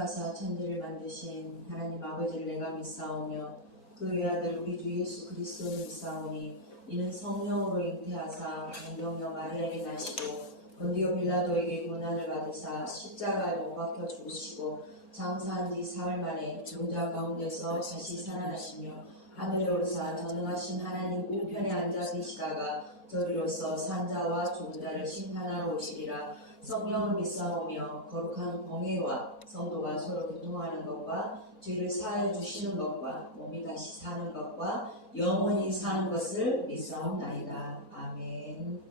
창조하사 천지를 만드신 하나님 아버지를 내가 믿사오며 그 외아들 우리 주 예수 그리스도를 믿사오니 이는 성령으로 잉태하사 동정녀 마리아에게 나시고 본디오 빌라도에게 고난을 받으사 십자가에 못 박혀 죽으시고 장사한 지 사흘 만에 죽은 가운데서 다시 살아나시며 하늘에 오르사 전능하신 하나님 우편에 앉아 계시다가 저리로서 산자와 죽은 자를 심판하러 오시리라. 성령을 믿사오며 거룩한 공회와 성도가 서로 교통하는 것과 죄를 사하여 주시는 것과 몸이 다시 사는 것과 영원히 사는 것을 믿사옵나이다. 아멘.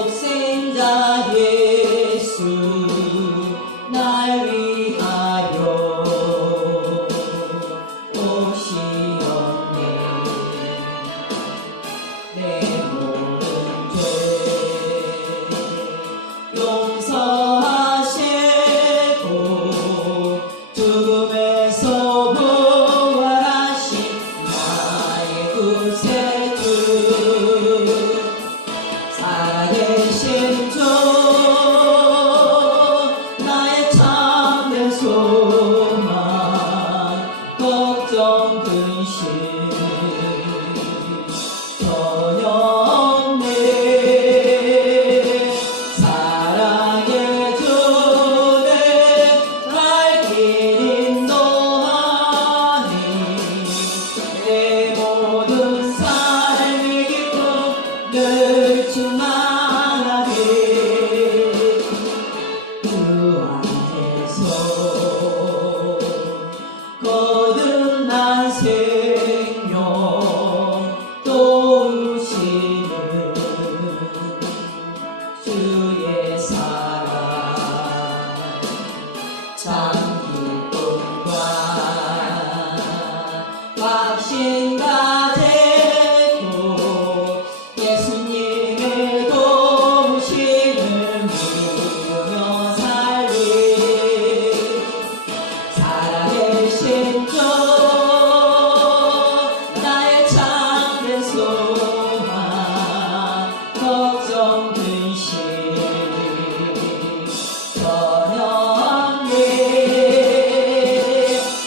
독생자 예수 날 위하여 오시었네. 내 모든 죄 용서하시고 죽음에서 부활하신 나의 구세주 살아계신 주 나의 참된 소망 걱정 근심 전혀 없네. 사랑의 주내 갈 길 인도하니 내 모든 삶의 기쁨 늘 충만하게 주 안에서 거듭난 생명 도우시는 주의 사랑 참 기쁨과 확신 가지고 예수님의 도우심을 믿으며 살리 살아계신 주 나의 참된 소망 걱정 근심 전혀 없네.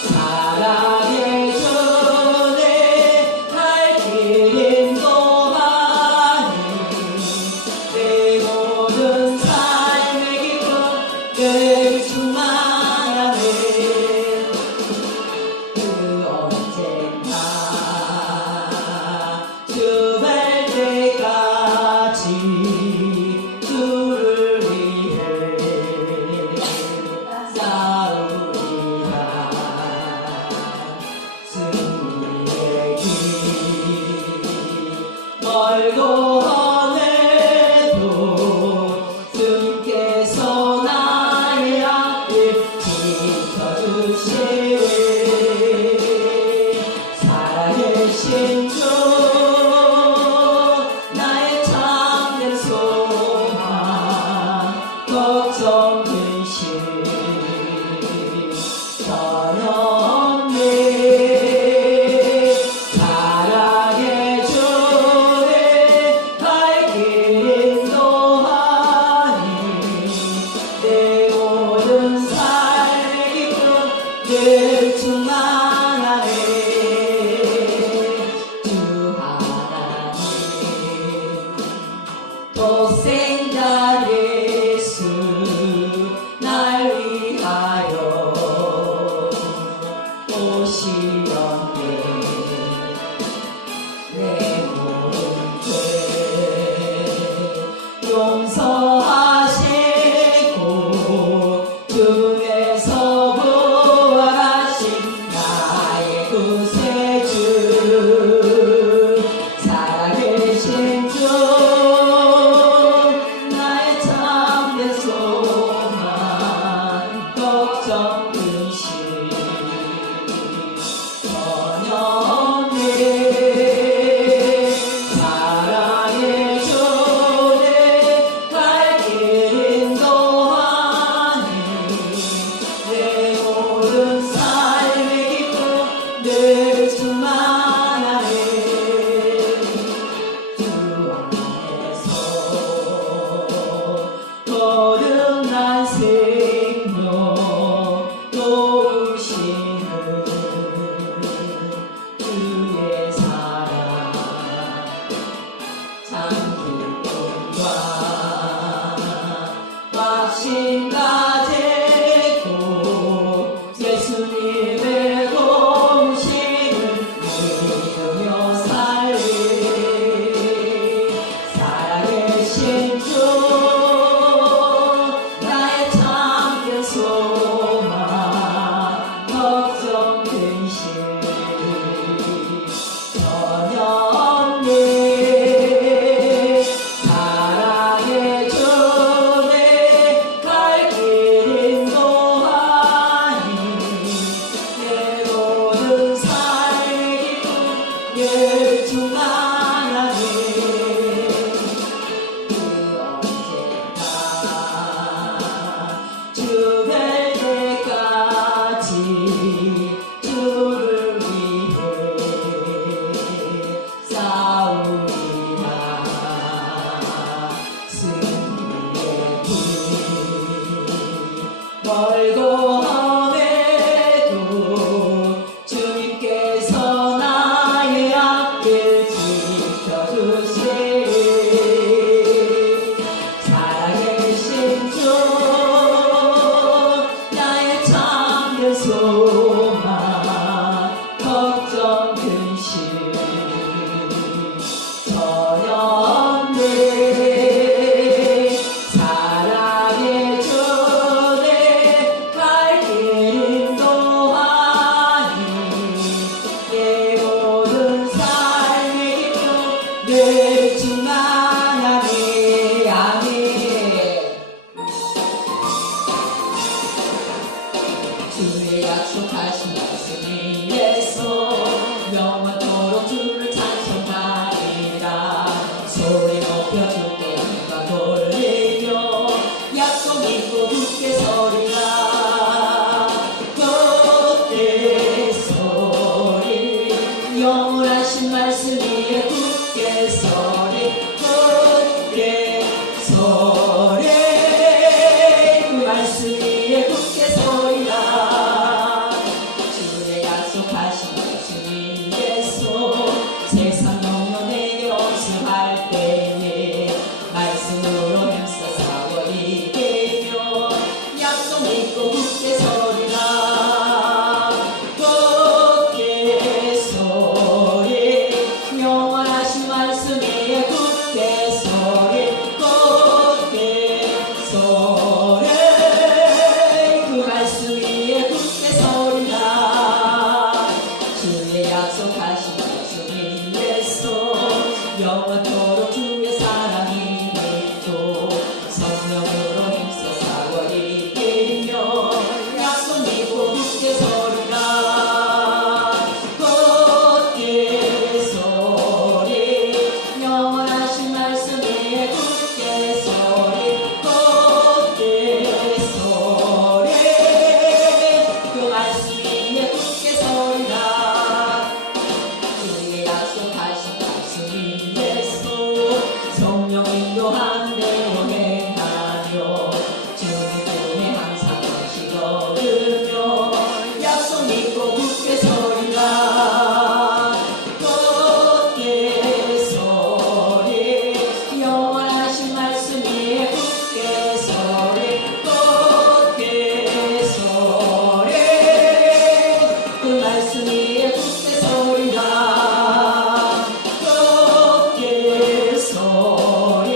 사랑의 주내 갈 길 인도하니 내 모든 삶의 기쁨 늘 충만하네. 그 언젠가 주 뵐 때까지 주를 위해 싸우리라. 승리의 길 멀고 험해도 주께서 나의 앞을 지켜주시리. 살아계신 주 나의 참된 소망 걱정 근심 전혀 없네. 사랑의 주내 갈 길 인도하니 내 모든 삶의 기쁨 늘 충만하네. 주 하나님 독생자 예수 날 위하여 오시었네. 내 모든 죄 용서하시고 죽음에서 부활하신 나의 구세주 살아계신 주 나의 참된 소망 걱정 근심 전혀 없네. 늘 충만하네. 그 언제나 주 뵐 때까지 주를 위해 싸우리라. 승리의 길 멀고 험해도 주님께서 나의 앞길 지켜주시리. 살아계신 주 나의 참된 소망 걱정 근심 전혀 없네. 사랑의 주 내 갈 길 인도하니 내 모든 삶의 기쁨 늘 충만하니. 아멘. 주의 약속하신 말씀이 예수 영원토록 주를 찬송하리라. 소리 높여 주께 영광 돌리며 약속 믿고 굳게 서리라. 굳게 서리 영원하신 말씀 위에 굳게 서리. 굳게 서리 그 말씀 위에 굳게 서리라. 주의 약속하신 말씀이 예수 세상 영혼에게 엄수할 때에 말씀으로 힘써 사원이 되며 약속 믿고 굳게 서리라. 굳게 서리 영원하신 말씀 위에 굳게 서리. 굳게 서리 그 말씀 위에 굳게 서리라. 주의 약속하신 말씀이 예수 영원토록 주의 사랑이 믿고 성령으로 힘써 사원이 되며 약속 믿고 굳게 서리라. 굳게 서리 영원하신 말씀 위에 굳게 서리. 굳게 서리 그 말씀 위에 굳게 서리라. 주의 약속하신 말씀이 예수 성령 인도하는 대로 행하며 주님 품에 항상 안식 얻으며 약속 믿고 굳게 서리라. 굳게 서리 영원하신 말씀 위에 굳게 서리. 굳게 서리 그 말씀 위에 굳게 서리라. 굳게 서리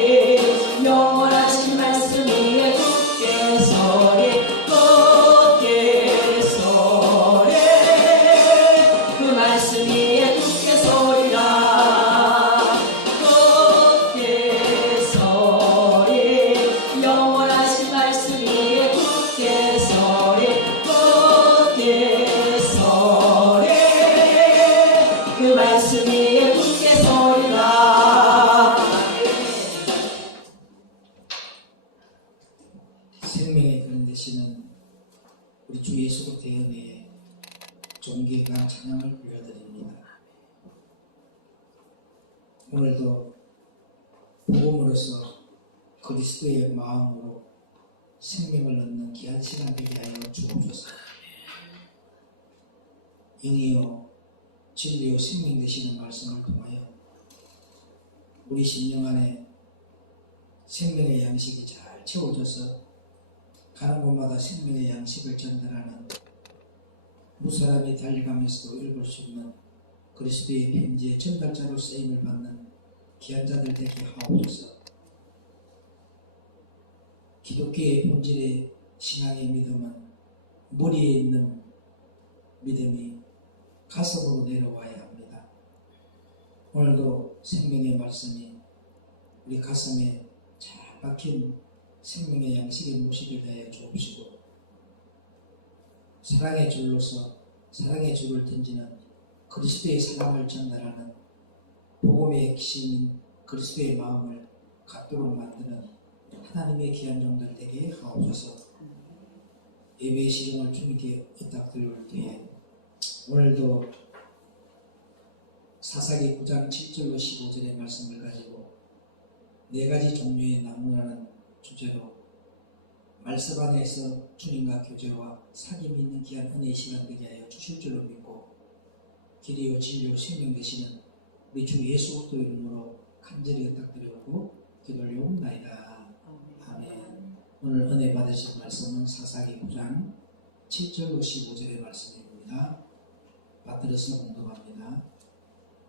영원하신 말씀 위에 굳게 서리. 굳게 서리 그 말씀 위에 굳게 서리라. 굳게 서리 영원하신 말씀 위에 굳게 서리. 굳게 서리 그 말씀 위에 굳게 서리라. 생명의 근원 되시는 우리 주 예수 그리스도의 은혜에 존귀와 찬양을 올려드립니다. 오늘도 복음으로서 그리스도의 마음으로 생명을 얻는 귀한 시간 되게 하여 주옵소서. 영이요 진리요 생명 되시는 말씀을 통하여 우리 심령 안에 생명의 양식이 잘 채워져서 가는 곳마다 생명의 양식을 전달하는 무사람이 달려가면서도 읽을 수 있는 그리스도의 편지의 전달자로 쓰임을 받는 귀한 자들 되게 하옵소서. 기독교의 본질의 신앙의 믿음은 머리에 있는 믿음이 가슴으로 내려와야 합니다. 오늘도 생명의 말씀이 우리 가슴에 잘 박힌 생명의 양식의 모습이 되어 주옵시고, 사랑의 줄로서 사랑의 줄을 던지는 그리스도의 사랑을 전달하는 복음의 핵심인 그리스도의 마음을 갖도록 만드는 하나님의 귀한 종들 되게 하옵소서. 예배의 시간을 주님께 부탁드릴 때에 오늘도 사사기 9장 7절로 15절의 말씀을 가지고 4가지 종류의 나무라는 주제로 말씀 안에서 주님과 교제와 사귐이 있는 귀한 은혜의 시간 되게 하여 주실 줄로 믿고 길이요 진리요 생명 되시는 우리 주 예수 그리스도 이름으로 간절히 부탁드리고 기도를 올리옵나이다. 아멘. 오늘 은혜 받으실 말씀은 사사기 9장 7절로 15절의 말씀입니다. 받들어서 공독합니다.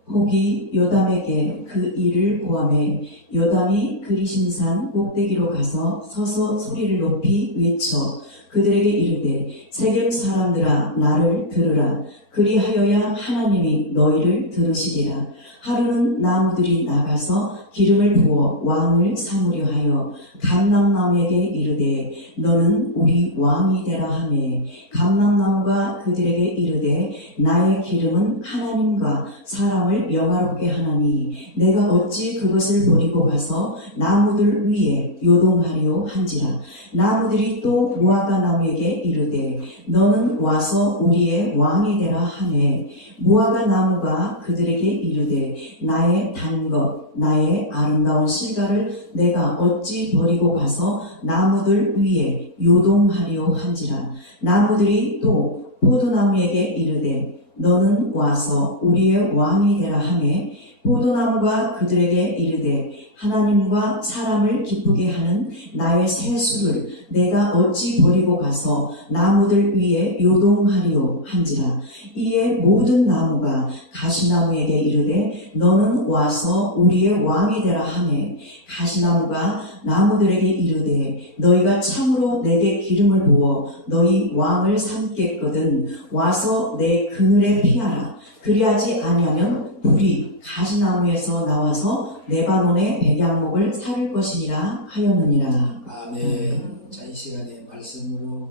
혹이 요담에게 그 일을 고하매 요담이 그리심산 꼭대기로 가서 서서 소리를 높이 외쳐 그들에게 이르되 세겜 사람들아 나를 들으라. 그리하여야 하나님이 너희를 들으시리라. 하루는 나무들이 나가서 기름을 부어 왕을 삼으려 하여 감람나무에게 이르되 너는 우리 왕이 되라 하매 감람나무가 그들에게 이르되 나의 기름은 하나님과 사람을 영화롭게 하나니 내가 어찌 그것을 버리고 가서 나무들 위에 요동하려 한지라. 나무들이 또 무화과 나무에게 이르되 너는 와서 우리의 왕이 되라 하매 무화과 나무가 그들에게 이르되 나의 단 것 나의 아름다운 실과를 내가 어찌 버리고 가서 나무들 위에 요동하려 한지라. 나무들이 또 포도나무에게 이르되 너는 와서 우리의 왕이 되라 하매 포도나무가 그들에게 이르되 하나님과 사람을 기쁘게 하는 나의 세수를 내가 어찌 버리고 가서 나무들 위에 요동하리요 한지라. 이에 모든 나무가 가시나무에게 이르되 너는 와서 우리의 왕이 되라 하매 가시나무가 나무들에게 이르되 너희가 참으로 내게 기름을 부어 너희 왕을 삼겠거든 와서 내 그늘에 피하라. 그리하지 아니하면 불이 가시나무에서 나와서 레바논의 백양목을 살을 것이니라 하였느니라. 아멘. 자, 이 시간에 말씀으로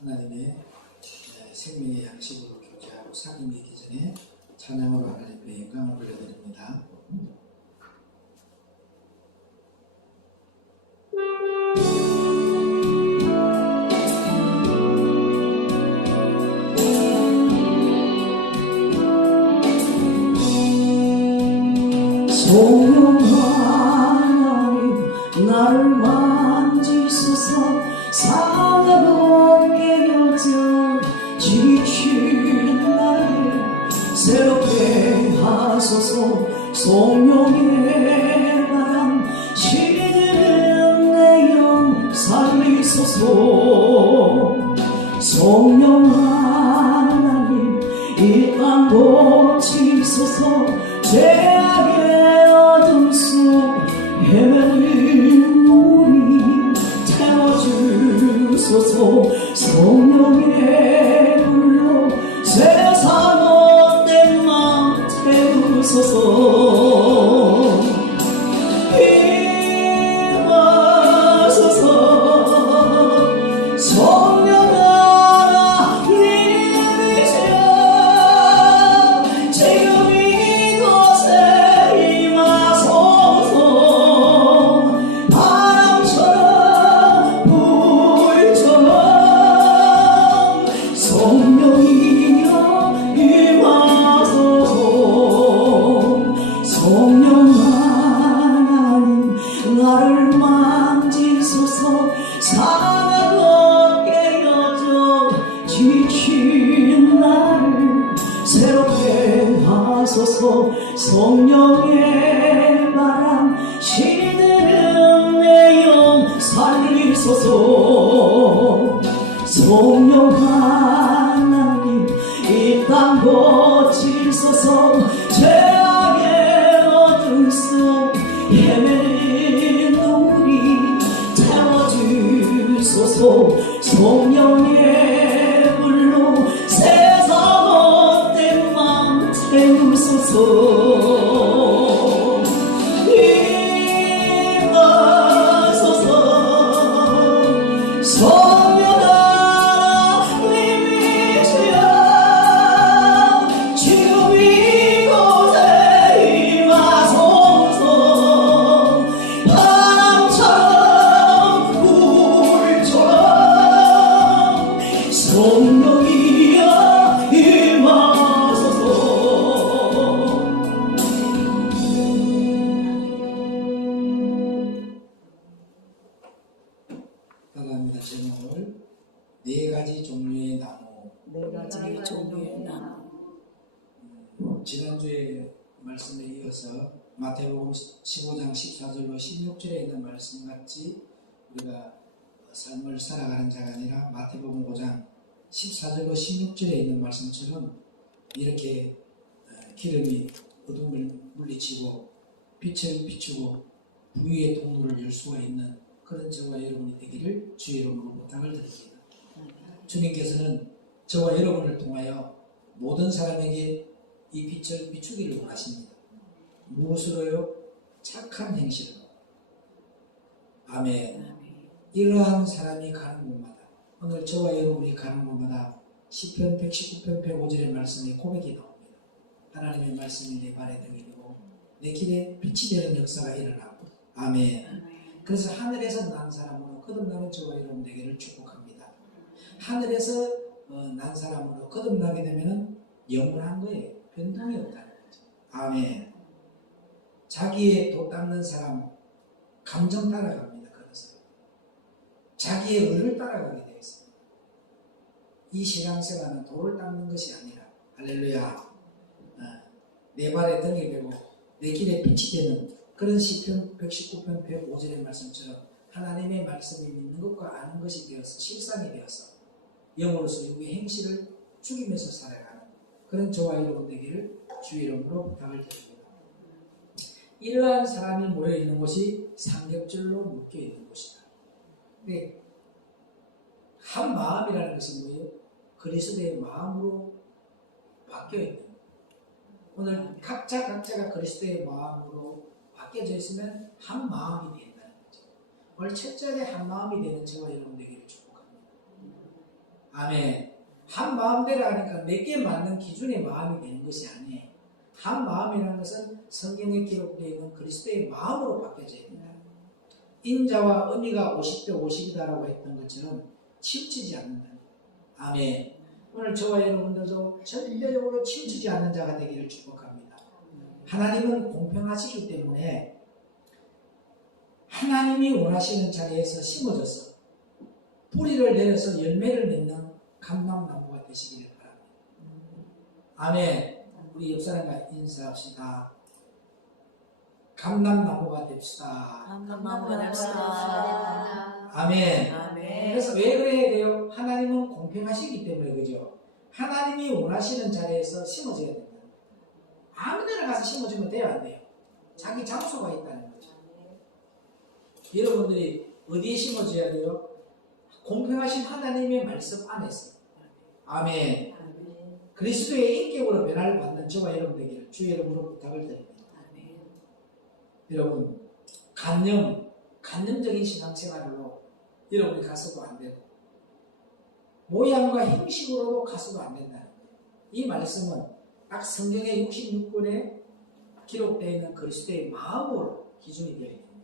하나님의 생명의 양식으로 교제하고 사귐이 있기 전에 찬양으로 하나님의 영광을 올려드립니다. 성령 하나님 나를 만지소서. 상하고 깨어져 지친 나를 새롭게 하소서. 성령의 바람 시드는 내 영 살리소서. 성령 하나님 이 땅 고치소서. 죄악의 어둠 속 헤매는 우리 태워주소서. 성령의 불로 세상 못된 맘 태우소서. 임하소서. 성령아 님이시여 지금 이곳에 임하소서. 바람처럼 불처럼 성령이여 임하소서. 성령 하나님 나를 만지소서. 상하고 깨어져 지친 나를 새롭게 하소서. 성령의 바람 시드는 내 영 살리소서. 성령 하나님 이 땅 고치소서. 죄악의 어둠 속 헤매는 우리 태워주소서. 성령의 불로 세상 못된 맘 태우소서. 임하소서. 성령아 님이시여 지금 이곳에 임하소서. 말씀에 이어서 마태복음 15장 14절로 16절에 있는 말씀 같이 우리가 삶을 살아가는 자가 아니라 마태복음 5장 14절로 16절에 있는 말씀처럼 이렇게 기름이 어둠을 물리치고 빛을 비추고 부유의 통로를 열 수가 있는 그런 저와 여러분이 되기를 주의 이름으로 부탁을 드립니다. 주님께서는 저와 여러분을 통하여 모든 사람에게 이 빛을 비추기를 원하십니다. 무엇으로요? 착한 행실로. 아멘. 이러한 사람이 가는 곳마다, 오늘 저와 여러분이 가는 곳마다 시편 119편 105절의 말씀에 고백이 나옵니다. 하나님의 말씀이 내 발에 등이 되고 내 길에 빛이 되는 역사가 일어나고. 아멘. 그래서 하늘에서 난 사람으로 거듭나는 저와 여러분 되기를 축복합니다. 하늘에서 난 사람으로 거듭나게 되면 영원한 거예요. 변동이 없다는 거죠. 아멘. 자기의 도 닦는 사람 감정 따라갑니다. 그런 사람. 자기의 의를 따라가게 되어 있습니다. 이 신앙생활은 도를 닦는 것이 아니라 할렐루야. 내 발에 등이 되고 내 길에 빛이 되는 그런 시편 119편 105절의 말씀처럼 하나님의 말씀이 믿는 것과 아는 것이 되어서 실상이 되어서 영으로서 육의 행실을 죽이면서 살아가는 그런 저와 여러분 되기를 주의 이름으로 부탁을 드립니다. 이러한 사람이 모여있는 곳이 삼겹줄로 묶여있는 곳이다. 근데 한 마음이라는 것이 뭐예요? 그리스도의 마음으로 바뀌어있는 거예요. 오늘 각자가 그리스도의 마음으로 바뀌어져 있으면 한 마음이 된다는 거죠. 오늘 철저하게 한 마음이 되는 저와 여러분 되기를 축복합니다. 아멘. 한 마음대로 하니까 내게 맞는 기준의 마음이 되는 것이 아니에요. 한 마음이라는 것은 성경에 기록되어 있는 그리스도의 마음으로 바뀌어져야 된다. 인자와 의미가 50대 50이다라고 했던 것처럼 치우치지 않는다. 아멘. 오늘 저와 여러분들도 절대적으로 치우치지 않는 자가 되기를 축복합니다. 하나님은 공평하시기 때문에 하나님이 원하시는 자리에서 심어져서 뿌리를 내려서 열매를 맺는 감람나무가 되시기를 바랍니다. 아멘. 우리 옆 사람과 인사합시다. 감람나무가 됩시다. 감람나무가 됩시다. 아멘. 아멘. 그래서 왜 그래야 돼요? 하나님은 공평하시기 때문에 그죠? 하나님이 원하시는 자리에서 심어져야 된다. 아무 데나 가서 심어주면 돼요, 안 돼요? 자기 장소가 있다는 거죠. 여러분들이 어디에 심어줘야 돼요? 공평하신 하나님의 말씀 안에서. 아멘. 그리스도의 인격으로 변화를 받는 저와 여러분 되기를 주의 이름으로 부탁을 드립니다. 여러분, 간념적인 신앙생활로 여러분이 가서도 안 되고 모양과 형식으로도 가서도 안 된다는 거예요. 이 말씀은 딱 성경의 66권에 기록되어 있는 그리스도의 마음으로 기준이 되어 있습니다.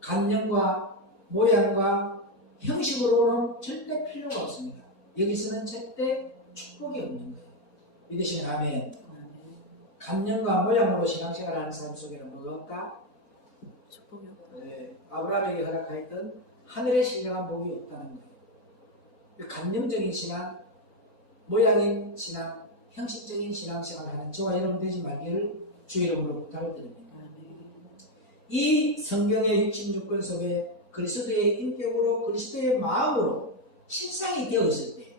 간념과 모양과 형식으로는 절대 필요가 없습니다. 여기서는 절대 축복이 없는 거예요. 믿으시면 아멘. 간념과 모양으로 신앙생활하는 사람 속에는 뭐가 없다? 축복이 없다. 네, 아브라함에게 허락하였던 하늘의 신령한 복이 없다는 거예요. 간념적인 신앙, 모양인 신앙, 형식적인 신앙생활을 하는 저와 여러분 되지 말기를 주의 이름으로 부탁을 드립니다. 이 성경의 66권 속에 그리스도의 인격으로 그리스도의 마음으로 실상이 되어 있을 때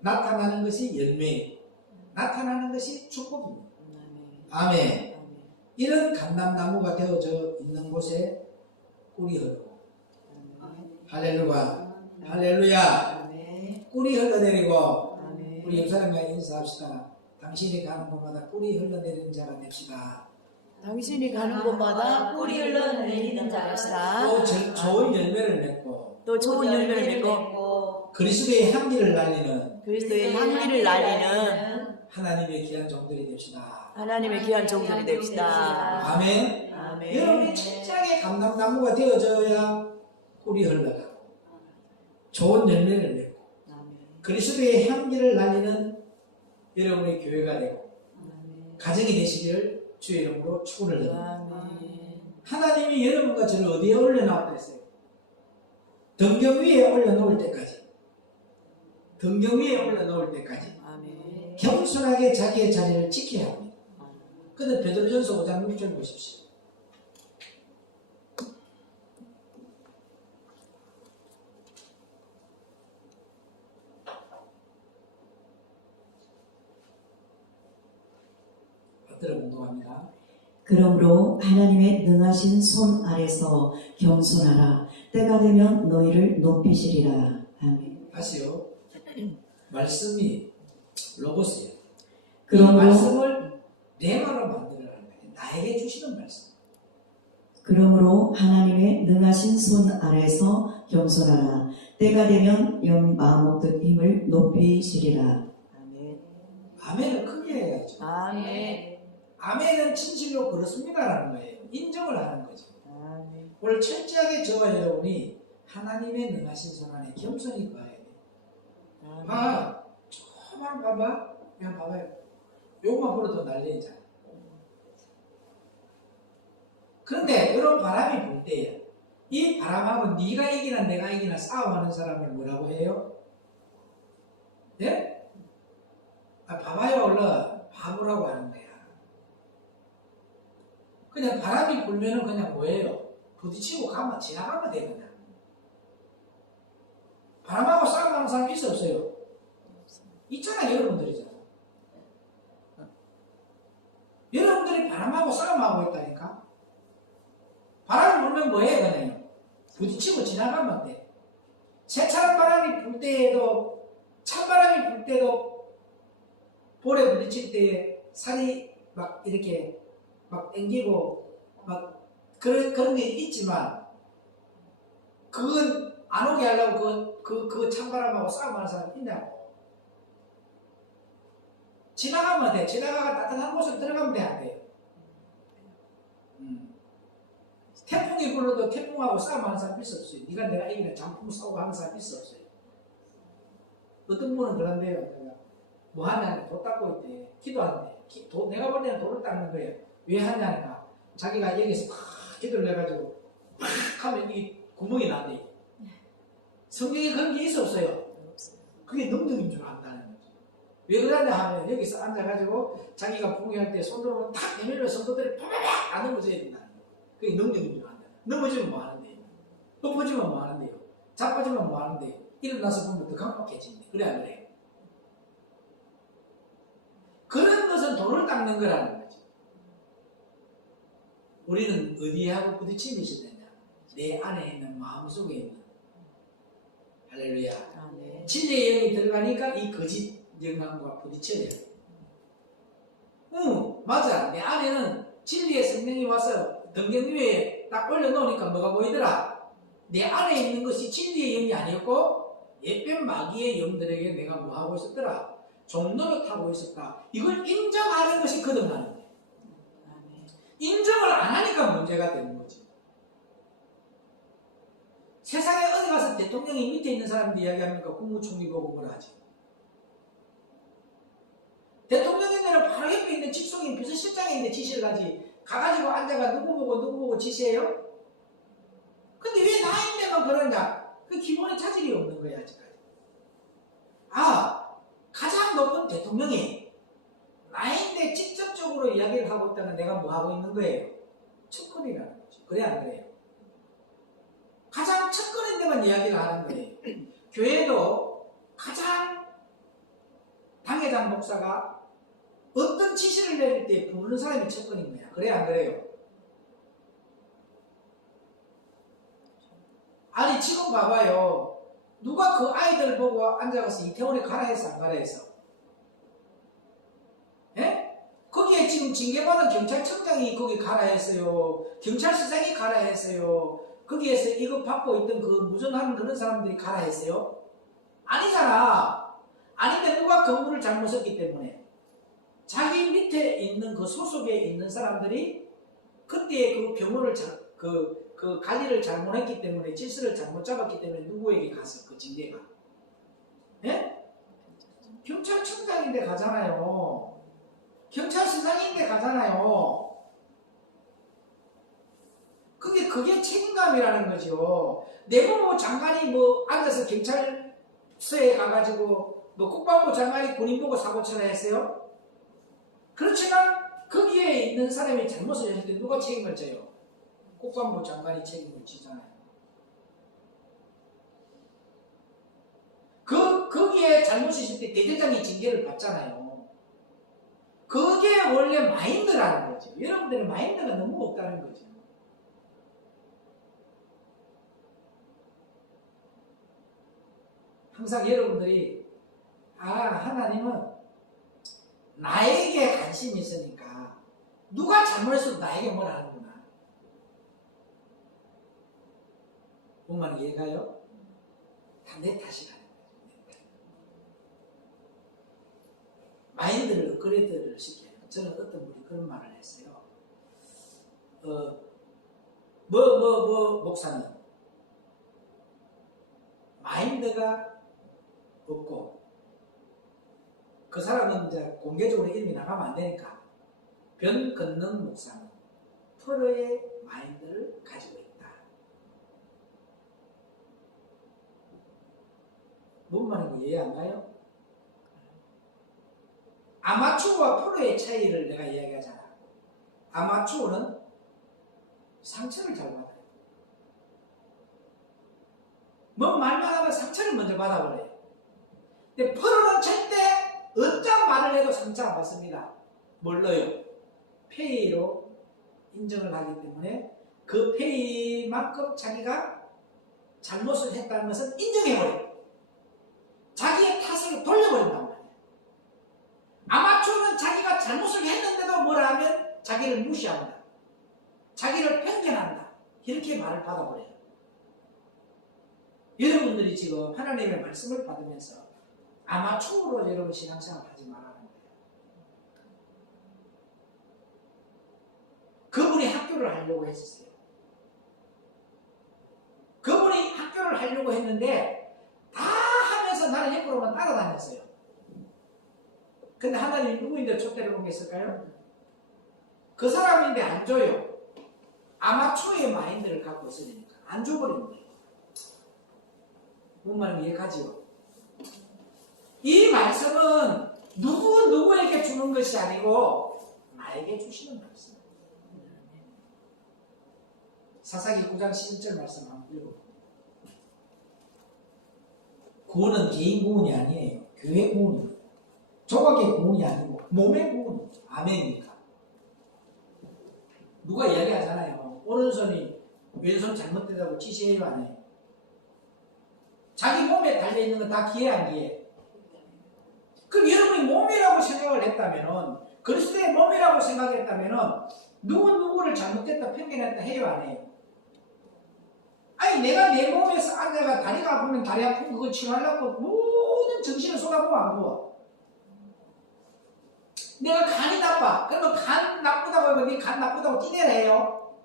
나타나는 것이 열매예요. 나타나는 것이 축복입니다. 아멘. 이런 감람나무가 되어져 있는 곳에 꿀이 흐르고 할렐루야. 할렐루야. 꿀이 흘러내리고 우리 옆 사람과 인사합시다. 당신이 가는 곳마다 꿀이 흘러내리는 자가 됩시다. 당신이 가는 곳마다 꿀이 흘러내리는 자였다. 또 좋은 열매를 맺고 또 좋은 열매를 맺고 그리스도의 향기를 날리는 그리스도의 향기를 날리는 하나님의 귀한 종들이 됩시다. 하나님의 귀한 종들이 됩시다. 아멘. 아멘. 여러분이 철저하게 감람나무가 되어져야 꿀이 흘러가고 좋은 열매를 맺고 그리스도의 향기를 날리는 여러분의 교회가 되고 가정이 되시기를 주의 이름으로 축원을 드립니다. 하나님이 여러분과 저를 어디에 올려놓았다 했어요? 등경 위에 올려놓을 때까지. 등경 위에 올려놓을 때까지. 겸손하게 자기의 자리를 지켜야 합니다. 근데 베드로전서 5장 6절 보십시오. 받들어 공동합니다. 그러므로 하나님의 능하신 손 아래서 겸손하라. 때가 되면 너희를 높이시리라. 아멘. 다시요. 말씀이 로고스예요. 이 그러므로 말씀을 내 말로 만들어라는 거예요. 나에게 주시는 말씀. 그러므로 하나님의 능하신 손 아래서 겸손하라. 때가 되면 영 마음먹듯 힘을 높이시리라. 아멘. 아멘을 크게 해야죠. 아멘. 아멘은 진실로 그렇습니다라는 거예요. 인정을 하는 거죠. 아멘. 오늘 철저하게 저와 여러분이 하나님의 능하신 손 안에 겸손히 봐야 돼요. 봐. 조금만 봐봐. 그냥 봐봐요. 요것만 보러도 난리잖아. 그런데 이런 바람이 불 때에 이 바람하고 네가 이기나 내가 이기나 싸움하는 사람을 뭐라고 해요? 예? 봐봐요. 얼른 바보라고 하는 거야. 그냥 바람이 불면은 그냥 뭐예요? 부딪히고 가면 지나가면 되거든. 바람하고 싸움하는 사람 있어 없어요? 있잖아. 여러분들이잖아. 여러분들이 바람하고 싸움하고 있다니까. 바람이 불면 뭐해? 그냥 부딪히고 지나가면 돼. 새차란 바람이 불 때에도 찬바람이 불 때도 볼에 부딪힐 때에 살이 막 이렇게 막 땡기고 막 그런 게 있지만 그건 안 오게 하려고 그 찬바람하고 싸움하는 사람 있냐고. 지나가면 돼. 지나가가 따뜻한 곳으로 들어가면 돼. 안 돼요? 태풍이 불어도 태풍하고 싸움하는 사람 있어 없어요? 네가 내가 이기는 장풍 싸우고 하는 사람 있어 없어요? 어떤 분은 그런데요. 뭐 하냐니까 도 닦고 있대. 기도한대. 내가 볼 때는 도를 닦는 거예요. 왜 하냐니까 자기가 여기서 막 기도를 해가지고 막 하면 이 구멍이 나대. 성경에 그런 게 있어 없어요? 그게 능력인 줄 안다는 거죠. 왜 그러냐 하면 여기서 앉아가지고 자기가 부흥할 때 손으로 탁 내밀면 성도들이 파바박 안 넘어져야 된다는 거예요. 그게 능력인 줄 안다. 넘어지면 뭐 하는데요? 엎어지면 뭐 하는데요? 자빠지면 뭐 하는데요? 일어나서 보면 더 강박해진대. 그래 안 그래요? 그런 것은 돌을 닦는 거라는 거죠. 우리는 어디하고 부딪힘이 있었느냐? 내 안에 있는 마음속에 있는 할렐루야. 아멘. 진리의 영이 들어가니까 이 거짓 영광과 부딪혀야 돼요. 응, 맞아. 내 안에는 진리의 성령이 와서 등경 위에 딱 올려놓으니까 뭐가 보이더라? 내 안에 있는 것이 진리의 영이 아니었고 옛뱀 마귀의 영들에게 내가 뭐 하고 있었더라? 종노릇 하고 있었다. 이걸 인정하는 것이 거듭나는 거예요. 인정을 안 하니까 문제가 되는 거지. 세상에 어디 가서 대통령이 밑에 있는 사람들 이야기합니까? 국무총리 보고 뭐라 하지? 대통령인데는 바로 옆에 있는 직속인 비서실장인데 지시를 하지. 가가지고 앉아가 누구 보고 지시해요? 근데 왜 나인데만 그러냐? 그 기본의 차질이 없는 거야 아직까지. 가장 높은 대통령이 나인데 직접적으로 이야기를 하고 있다면 내가 뭐 하고 있는 거예요? 첫걸이라는 거죠. 그래 안 그래요? 가장 첫걸인데만 이야기를 하는 거예요. 교회도 가장 당회장 목사가 어떤 지시를 내릴 때 부르는 사람이 첫걸인 거야. 그래 안 그래요? 아니 지금 봐봐요. 누가 그 아이들 보고 앉아가서 이태원에 가라 해서 안 가라 해서? 예? 거기에 지금 징계받은 경찰청장이 거기 가라 했어요. 경찰서장이 가라 했어요. 거기에서 이거 받고 있던 그 무전하는 그런 사람들이 가라 했어요? 아니잖아. 아닌데 누가 건물을 잘못 썼기 때문에 자기 밑에 있는 그 소속에 있는 사람들이 그때 그 병원을 그 관리를 잘못했기 때문에 질서를 잘못 잡았기 때문에 누구에게 갔어? 그 징계가. 예? 경찰청장인데 가잖아요. 경찰서장인데 가잖아요. 그게 책임감이라는 거죠. 내무부 장관이 뭐 앉아서 경찰서에 가가지고 뭐 국방부 장관이 군인 보고 사고 쳐라 했어요? 그렇지만 거기에 있는 사람이 잘못을 했을 때 누가 책임을 져요? 국방부 장관이 책임을 지잖아요. 거기에 잘못이 있을 때 대대장이 징계를 받잖아요. 그게 원래 마인드라는 거죠. 여러분들의 마인드가 너무 없다는 거죠. 항상 여러분들이 하나님은 나에게 관심이 있으니까 누가 잘못했어도 나에게 뭘 하는구나. 뭔 말인지 이해가요? 다 내 탓이라. 마인드를 업그레이드를 시켜요. 저는 어떤 분이 그런 말을 했어요. 목사님. 마인드가 없고, 그 사람은 이제 공개적으로 이름이 나가면 안 되니까, 변 걷는 목사는 프로의 마인드를 가지고 있다. 뭔 말인지 이해 안 가요? 아마추어와 프로의 차이를 내가 이야기하잖아. 아마추어는 상처를 잘 받아요. 뭔 말만 하면 상처를 먼저 받아버려요. 근데 프로는 절대 어떤 말을 해도 상처 안 받습니다. 뭘로요? 페이로 인정을 하기 때문에 그 페이만큼 자기가 잘못을 했다는 것은 인정해버려요. 자기의 탓을 돌려버린단 말이에요. 아마추어는 자기가 잘못을 했는데도 뭐라 하면 자기를 무시합니다. 자기를 편견한다. 이렇게 말을 받아버려요. 여러분들이 지금 하나님의 말씀을 받으면서 아마추어로 여러분 신앙생활 하지 말라는 거예요. 그분이 학교를 하려고 했었어요. 그분이 학교를 하려고 했는데 다 하면서 나는 옆으로만 따라다녔어요. 근데 하나님이 누구인데 쫓대려 온 게 있을까요? 그 사람인데 안 줘요. 아마추어의 마인드를 갖고 있으니까 안 줘버리는 거예요. 뭔 말인지 이해가지요? 이 말씀은 누구에게 주는 것이 아니고 나에게 주시는 말씀이에요. 사사기 9장 11절 말씀 한번 읽어볼게요. 구원은 개인 구원이 아니에요. 교회 구원이에요. 조각의 구원이 아니고 몸의 구원. 아멘입니까? 누가 이야기하잖아요. 오른손이 왼손 잘못된다고 지시해요, 안 해요? 자기 몸에 달려있는 건 다 기회 안 기회? 그럼 여러분이 몸이라고 생각을 했다면은, 그리스도의 몸이라고 생각했다면은 누구를 잘못됐다 편견했다 해요, 안 해요? 아니 내가 내 몸에서 앉아가 다리가 아프면 다리 아픈 그거 치료하려고 모든 정신을 쏟아부어 안 부어? 내가 간이 나빠. 그러면 간 나쁘다고 하면 네 간 나쁘다고 뛰내라 해요.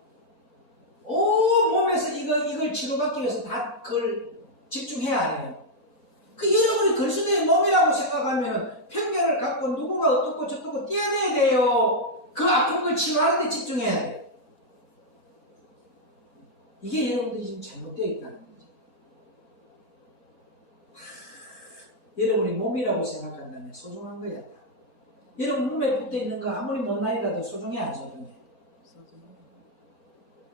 온 몸에서 이걸 치료받기 위해서 다 그걸 집중해야 해요. 그 여러분이 그리스도의 몸이라고 생각하면 편견을 갖고 누군가 어떻고 저떻고 뛰어내야 돼요. 그 아픈 걸 치료하는 데 집중해야 돼요. 이게 여러분들이 지금 잘못되어 있다는 거죠. 여러분이 몸이라고 생각한다면 소중한 거야. 여러분 몸에 붙어있는 거 아무리 못나이라도 소중해 안 소중해?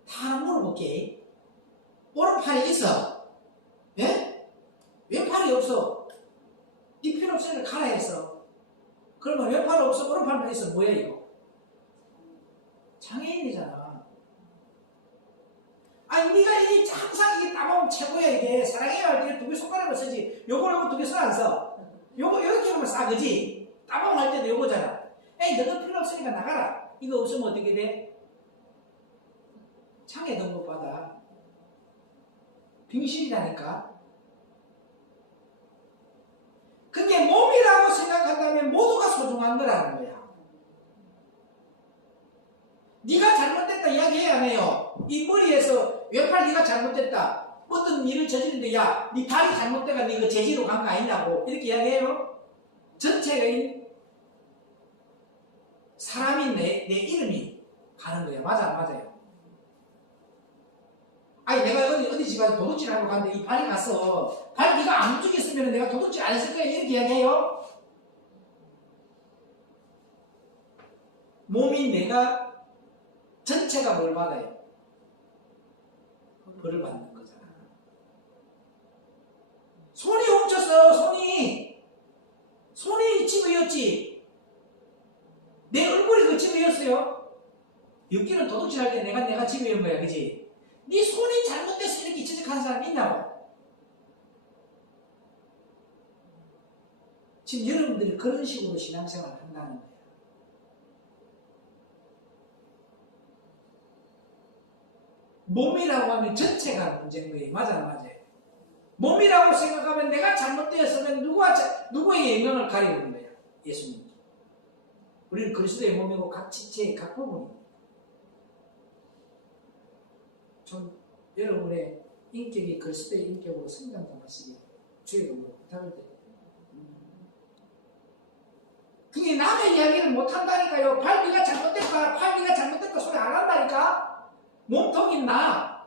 다 물어볼게. 오른팔이 있어. 예? 왼팔이 없어. 네 필요 없으니까 가라 했어. 그러면 왼팔 없어 오른팔만 있어. 뭐야 이거? 장애인이잖아. 아니 네가 이게 항상 이게 따보면 최고야. 이게 사랑해야 할 때 두 개 손가락을 쓰지. 요거 두 개 손 안 써. 요거 이렇게 하면 싸 그지? 따봉 할 때도 요거잖아. 에이 너도 필요 없으니까 나가라. 이거 없으면 어떻게 돼? 창에 넣은 것 받아. 빙실이라니까. 근데 몸이라고 생각한다면 모두가 소중한 거라는 거야. 네가 잘못됐다 이야기해야 안 해요. 이 머리에서 왼팔 네가 잘못됐다. 어떤 일을 저지르는데 야, 네 발이 잘못돼가 네가 제지로 간 거 아니냐고 이렇게 이야기해요. 전체의 사람이 내 이름이 가는 거야. 맞아, 맞아요. 아니 내가 어디 집에 도둑질 하러 갔는데 이 발이 갔어. 발 네가 안 움직였으면 내가 도둑질 안 했을 거야. 이렇게 이야기해요. 몸이 내가 전체가 뭘 받아요? 벌을 받는 거잖아. 손이 훔쳤어. 손이 집이었지. 내 얼굴이 그 집이었어요. 엽기는 도둑질할 때 내가 집이었는 거야, 그지? 네 손이 잘못돼서 이렇게 지적하는 사람 있냐고. 지금 여러분들이 그런 식으로 신앙생활을 한다는 거예요. 몸이라고 하면 전체가 문제인 거예요. 맞아요. 몸이라고 생각하면 내가 잘못되었으면 누구의 영향을 가리고 있는 거야? 예수님. 우리는 그리스도의 몸이고 각 지체의 각 부분입니다. 좀 여러분의 인격이 그리스도의 인격으로 성장도 하시기 주의 이름으로 부탁을 그게 남의 이야기를 못한다니까요. 팔비가 잘못됐다 소리 안 한다니까. 몸통이 나.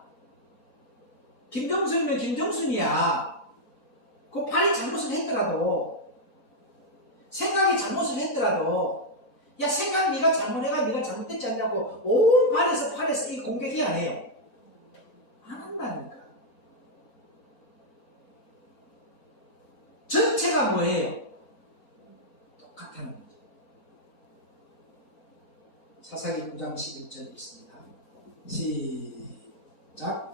김정순이면 김정순이야. 그 팔이 잘못을 했더라도, 생각이 잘못을 했더라도, 야 생각 네가 잘못됐지 않냐고 온 팔에서 이 공격이 안 해요. 안 한다니까. 전체가 뭐예요? 똑같다는 거죠. 사사기 9장 11절 있습니다. 시작.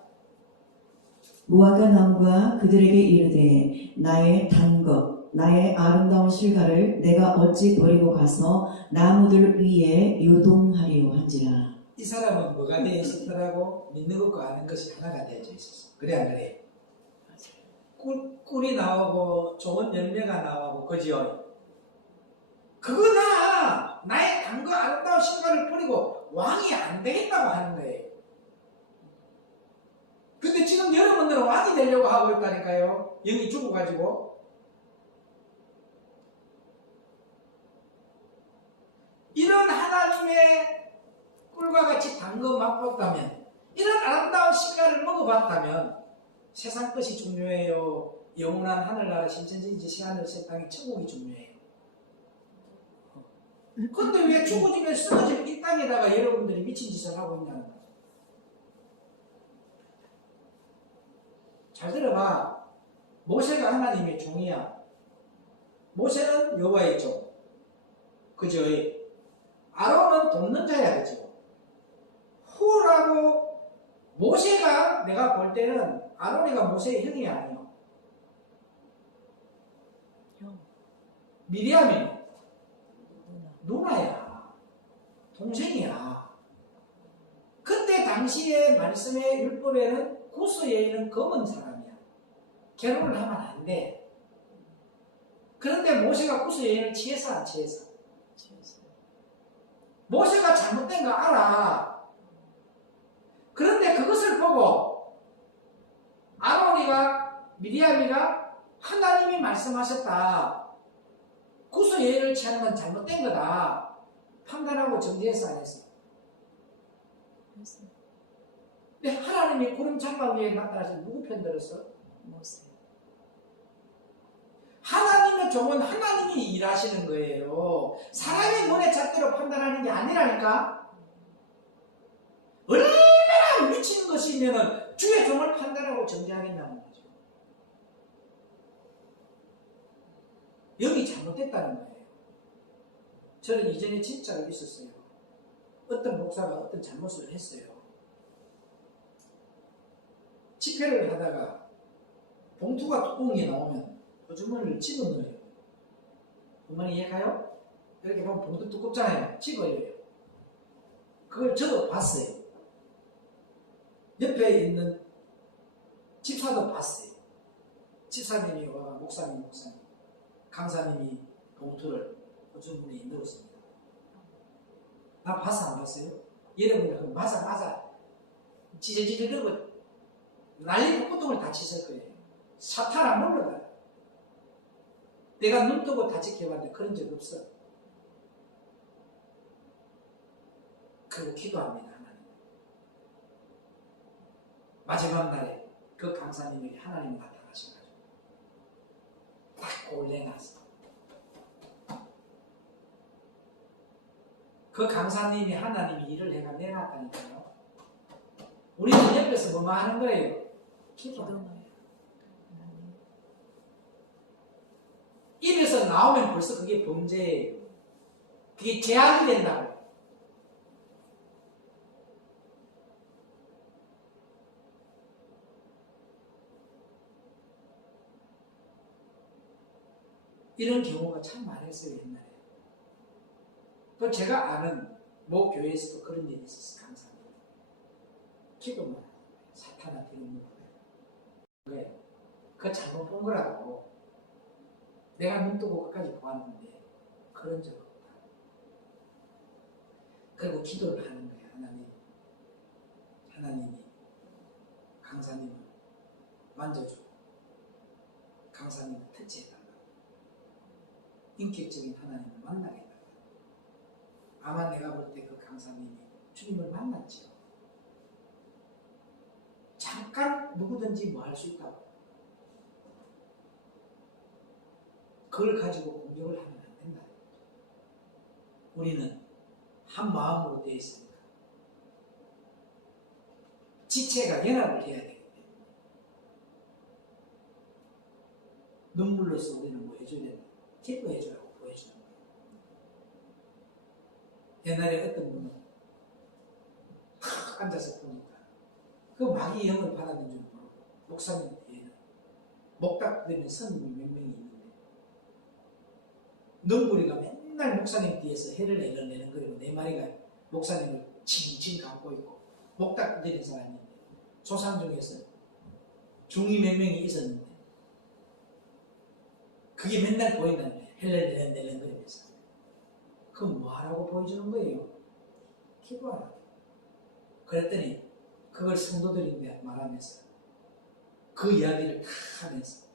무화과 나무가 그들에게 이르되 나의 단 것 나의 아름다운 실과를 내가 어찌 버리고 가서 나무들 위에 요동하리요 한지라. 이 사람은 뭐가 되어 있었더라고? 믿는 것과 아는 것이 하나가 되어져 있었어. 그래 안 그래? 꿀이 나오고 좋은 열매가 나오고 그지요? 그거나 나의 단거 아름다운 실과를 버리고 왕이 안 되겠다고 하는 거예요. 근데 지금 여러분들은 왕이 되려고 하고 있다니까요. 영이 죽어가지고. 이런 하나님의 꿀과 같이 단 거 맛봤다면, 이런 아름다운 실과를 먹어봤다면 세상 것이 중요해요? 영원한 하늘나라 신천지인지 시하늘 새 땅의 천국이 중요해요? 근데 왜 죽어지면 쓰러질 이 땅에다가 여러분들이 미친 짓을 하고 있냐는 거죠. 잘 들어봐. 모세가 하나님의 종이야. 모세는 여호와의 종. 그죠? 아론은 돕는 자야, 그죠? 후라고 모세가 내가 볼 때는 아론이가 모세의 형이 아니요. 미리암이 누나야. 동생이야. 그때 당시의 말씀의 율법에는 구스여인은 검은 사람이야. 결혼을 하면 안 돼. 그런데 모세가 구스여인을 취해서 안 취해서? 모세가 잘못된 거 알아. 그런데 그것을 보고 아론이가 미리암이가 하나님이 말씀하셨다. 구스여인을 취하는 건 잘못된 거다. 판단하고 정지해서 안 했어. 근데 하나님이 구름 장막 위에 나타나서 누구 편 들었어? 모세. 하나님의 종은 하나님이 일하시는 거예요. 사람의 눈에 잣대로 판단하는 게 아니라니까. 얼마나 미친 것이면은 주의 종을 판단하고 정죄하겠냐는 거죠. 영이 잘못됐다는 거예요. 저는 이전에 진짜로 있었어요. 어떤 목사가 어떤 잘못을 했어요. 집회를 하다가 봉투가 뚜껑이 나오면 그 주머니를 집어넣어요. 주머니 이해가요? 이렇게 보면 봉투 두껍잖아요. 집어넣어요. 그걸 저도 봤어요. 옆에 있는 집사도 봤어요. 집사님이 와 목사님, 강사님이 봉투를 그 주머니에 넣었습니다. 나 봤어 안 봤어요? 여러분들 맞아 찌질찌질하고 난리 폭구통을 다 쳤을 거예요. 사탄 안 물러가요. 내가 눈 뜨고 다 지켜봤는데 그런 적 없어. 그리고 기도합니다. 하나님. 마지막 날에 그 강사님에게 하나님이 나타나셔가지고 딱 올려놨어. 그 강사님이 하나님이 일을 해가 내놨다니까요. 우리는 옆에서 뭐만 하는 거예요? 기도하는 거예요. 입에서 나오면 벌써 그게 범죄예요. 그게 죄악이 된다고. 이런 경우가 참 많았어요, 옛날에. 또 제가 아는 모 교회에서도 그런 일이 있었어요, 강사님. 기도만 하는 거예요. 사탄한테 있는 거예요. 왜? 그거 잘못 본 거라고. 내가 눈 뜨고 끝까지 보았는데 그런 적 없다. 그리고 기도를 하는 거예요, 하나님이 강사님을 만져주고 강사님을 터치해달라고. 인격적인 하나님을 만나게 해달라고. 아마 내가 볼 때 그 강사님이 주님을 만났지요. 잠깐 누구든지 뭐 할 수 있다고. 그걸 가지고 공격을 하면 안 된다. 우리는 한 마음으로 되어 있으니까 지체가 연합을 해야 되기 때문에 눈물로서 우리는 뭐 해줘야 된다. 기도해주라고 보여주는 거예요. 옛날에 어떤 분은 탁 앉아서 보니까 그 마귀의 영을 받았는 줄 모르고 목사님 뒤에는 목닥대면 선임이 몇 명이 있는데 넝구리가 맨날 목사님 뒤에서 해를 내는 거리고 네 마리가 목사님을 칭칭 감고 있고 목닥대는 사람이 있는데 조상 중에서 중이 몇 명이 있었는데 그게 맨날 보인다는 거예요. 해를 내는 그럼 뭐하라고 보여주는 거예요? 기도하라. 그랬더니 그걸 성도들인데 말하면서 그 이야기를 다 하면서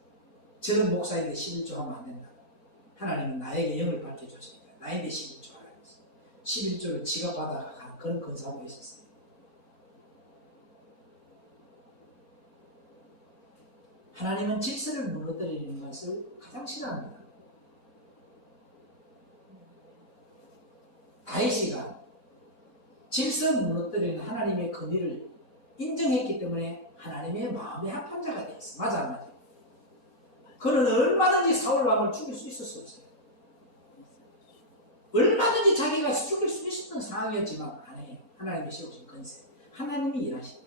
저는 목사인데 11조 하면 안 된다. 하나님은 나에게 영을 밝혀줬으니까 나인데 11조 하라면서 11조를 지가 받아가는 그런 근사함이 있었어요. 하나님은 질서를 무너뜨리는 것을 가장 싫어합니다. 다윗이가 질서 무너뜨리는 하나님의 권위를 인정했기 때문에 하나님의 마음의 합한 자가 되었어. 맞아 안 맞아? 그는 얼마든지 사울 왕을 죽일 수 있었어요. 얼마든지 자기가 죽일 수 있었던 상황이었지만 안 해요. 하나님이 세우신 권세. 하나님이 일하시고.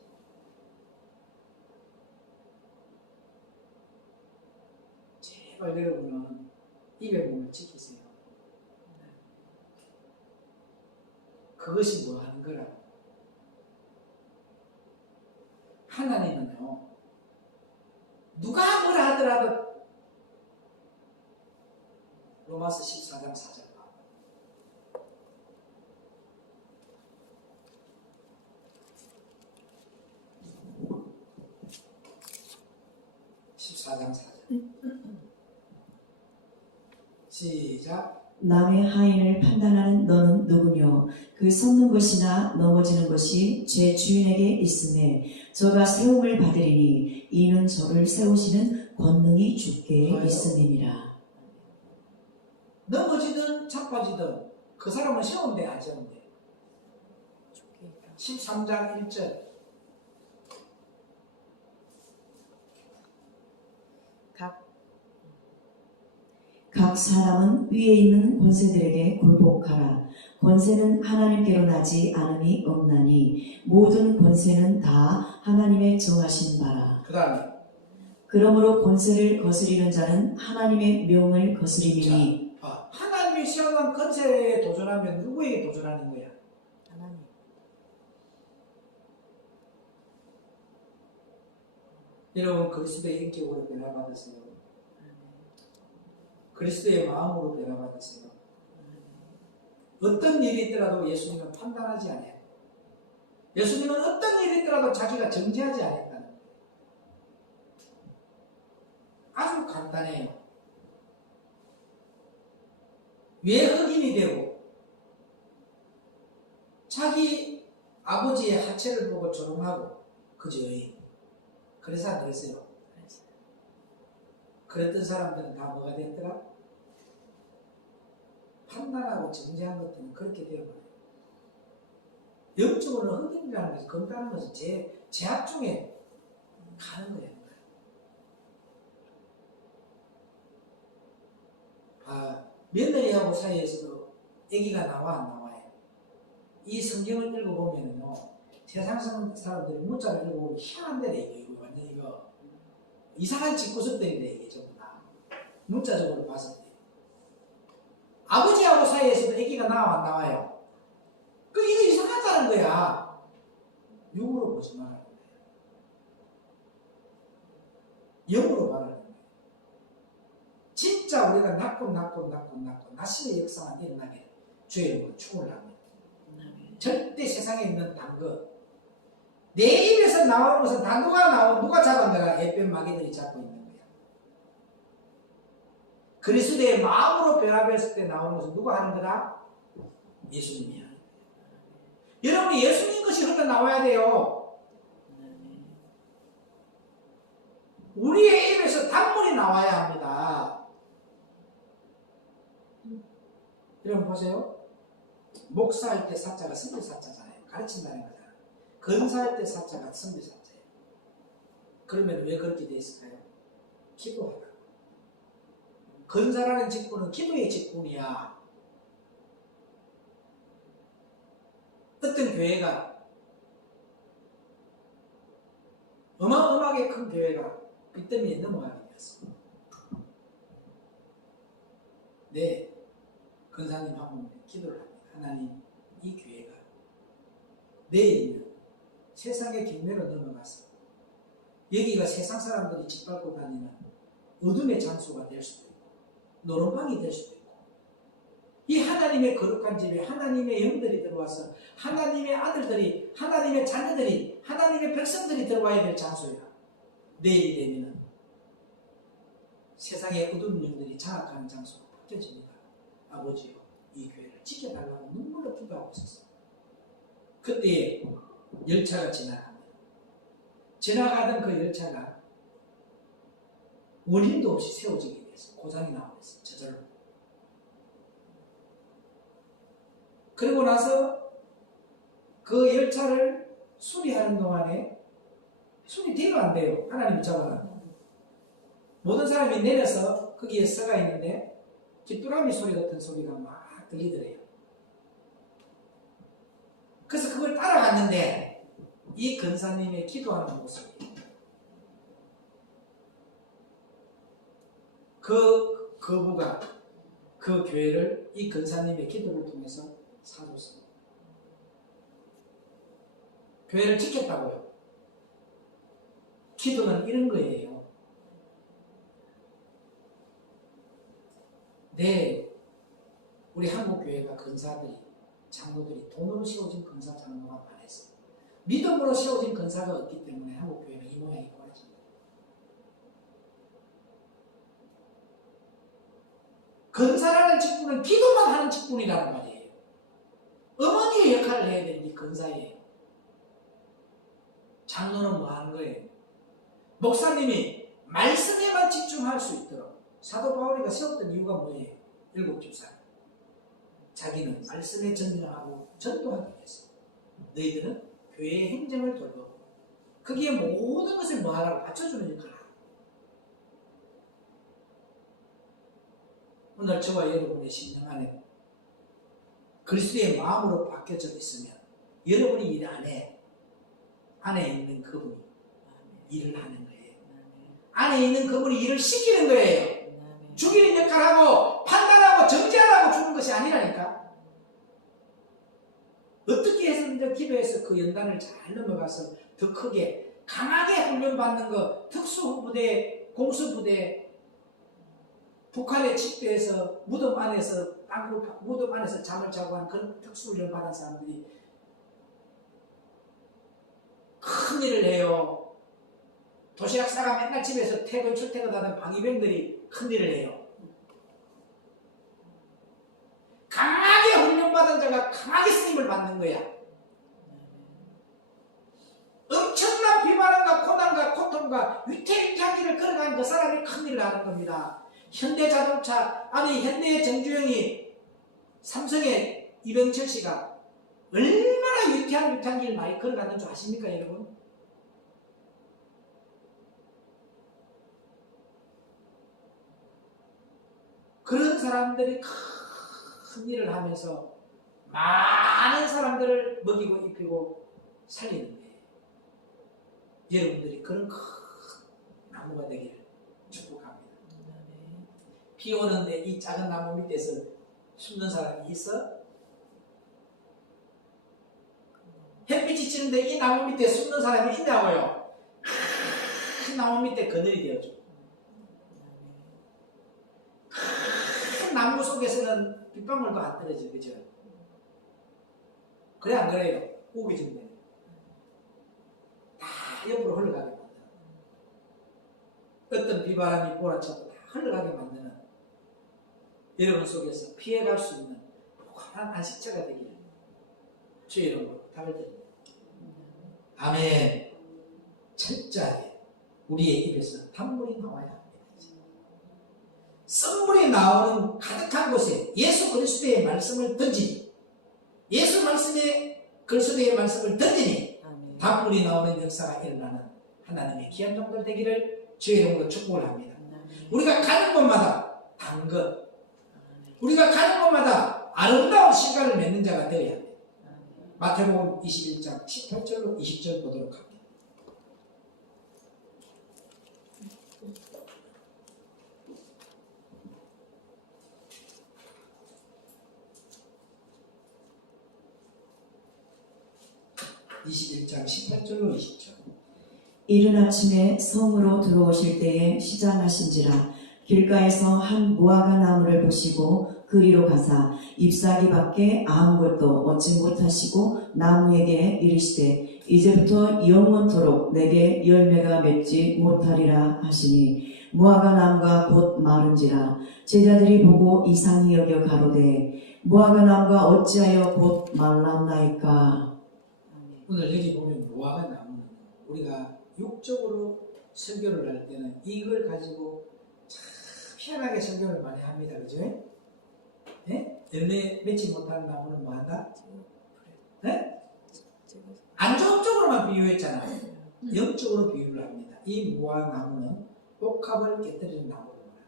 제발 여러분은 입의 몸을 지키세요. 그것이 뭐 하는 거라고. 하나님은요, 누가 뭐라 하더라도 로마서 14장 4절 14장 4절 시작. 남의 하인을 판단하는 너는 누구뇨? 그 섰는 것이나 넘어지는 것이 제 주인에게 있음에 저가 세움을 받으리니 이는 저를 세우시는 권능이 주께 있음이니라. 넘어지든 자빠지든 그 사람은 세운대 안 세운대. 13장 1절 각 사람은 위에 있는 권세들에게 굴복하라. 권세는 하나님께로 나지 않음이 없나니 모든 권세는 다 하나님의 정하신 바라. 그 다음에 그러므로 권세를 거스리는 자는 하나님의 명을 거스리니. 하나님이 시험한 권세에 도전하면 누구에게 도전하는 거야? 하나님. 여러분 그리스도의 인격으로 변화받으세요. 그리스도의 마음으로 변화받으세요. 어떤 일이 있더라도 예수님은 판단하지 않아요. 예수님은 어떤 일이 있더라도 자기가 정죄하지 않았다는 거예요. 아주 간단해요. 왜 흑인이 되고 자기 아버지의 하체를 보고 조롱하고 그죠? 그래서 안 그랬어요. 그랬던 사람들은 다 뭐가 됐더라? 판단하고 정죄한 것들은 그렇게 되어버려요. 영적으로 흑인이라는 것이 검다는 것은 제약 중에 가는 거예요. 며느리하고 사이에서도 아기가 나와 안 나와요. 이 성경을 읽어보면요, 세상 사람들이 문자를 읽어보면 희한한 데래 이거 완전 이거 이상한 집구석들인데 이게 전부 다 문자적으로 봤을 때 아버지하고 사이에서도 아기가 나와 안 나와요. 이거 이상하다는 거야. 육으로 보지 말라는 거예요. 영으로 말하는 거예요. 진짜 우리가 낳고 나심의 역사가 일어나게 주의 이름으로 축원합니다. 절대 세상에 있는 단 것, 내 입에서 나오는 것은 다 누가 잡아내가 예쁜 마귀들이 잡고 있는 거야. 그리스도의 마음으로 변화했을 때 나오는 것은 누가 하는 거다? 예수님이 하는 거야. 여러분이 예수님 것이 흘러나와야 돼요. 우리의 입에서 단물이 나와야 합니다. 여러분 보세요. 목사할 때 사자가 선비 사자잖아요. 가르친다는 거잖아요. 건사할 때 사자가 선비 사자예요. 그러면 왜 그렇게 돼 있을까요? 기도하라. 건사라는 직분은 기도의 직분이야. 어떤 교회가 어마어마하게 큰 교회가 빚더미에 넘어가게 되었어. 네, 건사님 한번 기도를 합니다. 하나님, 이 교회가 내일은 세상의 경매로 넘어가서 여기가 세상 사람들이 짓밟고 다니는 어둠의 장소가 될 수도 있고 노름방이 될 수도 있고 이 하나님의 거룩한 집에 하나님의 영들이 들어와서 하나님의 아들들이 하나님의 자녀들이 하나님의 백성들이 들어와야 될 장소야. 내일이 되면 세상의 어두운 영들이 장악하는 장소가 바뀌어집니다. 아버지요, 이 교회를 지켜달라고 눈물로 기도하고 있었어요. 그때 열차가 지나갑니다. 지나가던 그 열차가 원인도 없이 세워지게 됐어요. 고장이 나오겠어요. 저절로. 그리고 나서 그 열차를 수리하는 동안에 수리돼도 안 돼요. 하나님이 잡아놔. 모든 사람이 내려서 거기에 서가 있는데 깃두라미 소리 같은 소리가 막 들리더래요. 그래서 그걸 따라갔는데 이 근사님의 기도하는 모습이 그 거부가 그 교회를 이 근사님의 기도를 통해서 사줬습니다. 교회를 지켰다고요. 기도는 이런 거예요. 네, 우리 한국교회가 근사들이 장로들이 돈으로 세워진 근사 장로가 많았어요. 믿음으로 세워진 근사가 없기 때문에 한국교회가 이 모양이 꼬라집니다. 근사라는 직분은 기도만 하는 직분이라는 말이에요. 어머니의 역할을 해야 되는 게 근사예요. 장로는 뭐 하는 거예요? 목사님이 말씀에만 집중할 수 있도록 사도 바울이가 세웠던 이유가 뭐예요? 7집사. 자기는 말씀에 전념하고 전도하기 위해서 너희들은 교회의 행정을 돌보고 거기에 모든 것을 뭐 하라고 받쳐주는 역할을 하고 오늘 저와 여러분의 심령 안에 그리스도의 마음으로 바뀌어져 있으면 여러분이 일 안에 있는 그분이 일을 하는 거예요. 안에 있는 그분이 일을 시키는 거예요. 죽이는 역할하고 판단하고 정죄하라고 주는 것이 아니라니까. 어떻게 해서 기도해서 그 연단을 잘 넘어가서 더 크게 강하게 훈련받는 거 특수부대, 공수부대 북한의 집대에서 무덤 안에서 무덤 안에서 잠을 자고 하는 그런 특수훈련 받은 사람들이 큰 일을 해요. 도시락사가 맨날 집에서 출퇴근하던 방위병들이 큰 일을 해요. 강하게 훈련받은 자가 강하게 쓰임을 받는 거야. 엄청난 비바람과 고난과 고통과 위태위태하기를 걸어가는 그 사람이 큰 일을 하는 겁니다. 현대자동차, 아니 현대의 정주영이 삼성의 이병철 씨가 얼마나 유쾌한 길 많이 걸어가는 줄 아십니까, 여러분? 그런 사람들이 큰 일을 하면서 많은 사람들을 먹이고 입히고 살리는 거예요. 여러분들이 그런 큰 나무가 되기를 축복합니다. 비 오는데 이 작은 나무 밑에서 숨는 사람이 있어? 햇빛이 찌는데 이 나무 밑에 숨는 사람이 있냐고요? 큰 나무 밑에 그늘이 되어줘. 큰 나무 속에서는 빗방울도 안 떨어져, 그죠? 그래 안 그래요? 우기진데 다 옆으로 흘러가게 만드는, 어떤 비바람이 몰아쳐도 다 흘러가게 만드는 여러분 속에서 피해갈 수 있는 복한 안식처가 되기를 주의 이름으로 부탁을 드립니다. 아멘. 철저하게 우리의 입에서 단물이 나와야 합니다. 썩물이 나오는 가득한 곳에 예수 그리스도의 말씀을 던지니, 예수 그리스도의 말씀을 던지니 단물이 나오는 역사가 일어나는 하나님의 귀한 종들 되기를 주의 이름으로 축복을 합니다. 우리가 가는 곳마다 당근, 우리가 가는 곳마다 아름다운 시간을 맺는 자가 되어야 합니다. 마태복음 21장 18절로 20절 보도록 합니다. (21장 18절로 20절) 이른 아침에 성으로 들어오실 때에 시장하신지라 길가에서 한 무화과 나무를 보시고 그리로 가사 잎사귀 밖에 아무것도 얻지 못하시고 나무에게 이르시되 이제부터 영원토록 내게 열매가 맺지 못하리라 하시니 무화과 나무가 곧 마른지라 제자들이 보고 이상히 여겨 가로되 무화과 나무가 어찌하여 곧 말랐나이까. 오늘 여기 보면 무화과 나무는 우리가 육적으로 설교를 할 때는 이걸 가지고 참 희한하게 설교를 많이 합니다. 그죠? 네? 열매 맺지 못하는 나무는 뭐한다? 네? 안 좋은 쪽으로만 비유했잖아요. 영적으로 비유를 합니다. 이 무화과 나무는 옥합을 깨뜨리는 나무를 말합니다.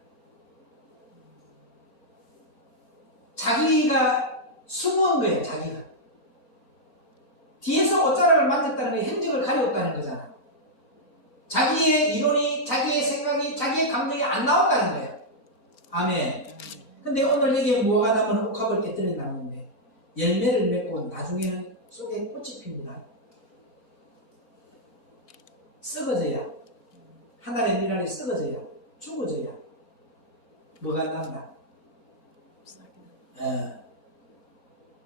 자기가 숨은 거예요. 자기가 뒤에서 옷자락을 만졌다는 게 흔적을 가려웠다는 거잖아. 자기의 이론이, 자기의 생각이, 자기의 감정이 안 나온다는 거예요. 아멘. 근데 오늘 여기에 무화과 나무는 옥합을 깨뜨린 나무인데 열매를 맺고 나중에는 속에 꽃이 핍니다. 썩어져야, 하늘의 미랄이 썩어져야, 죽어져야 뭐가 난다?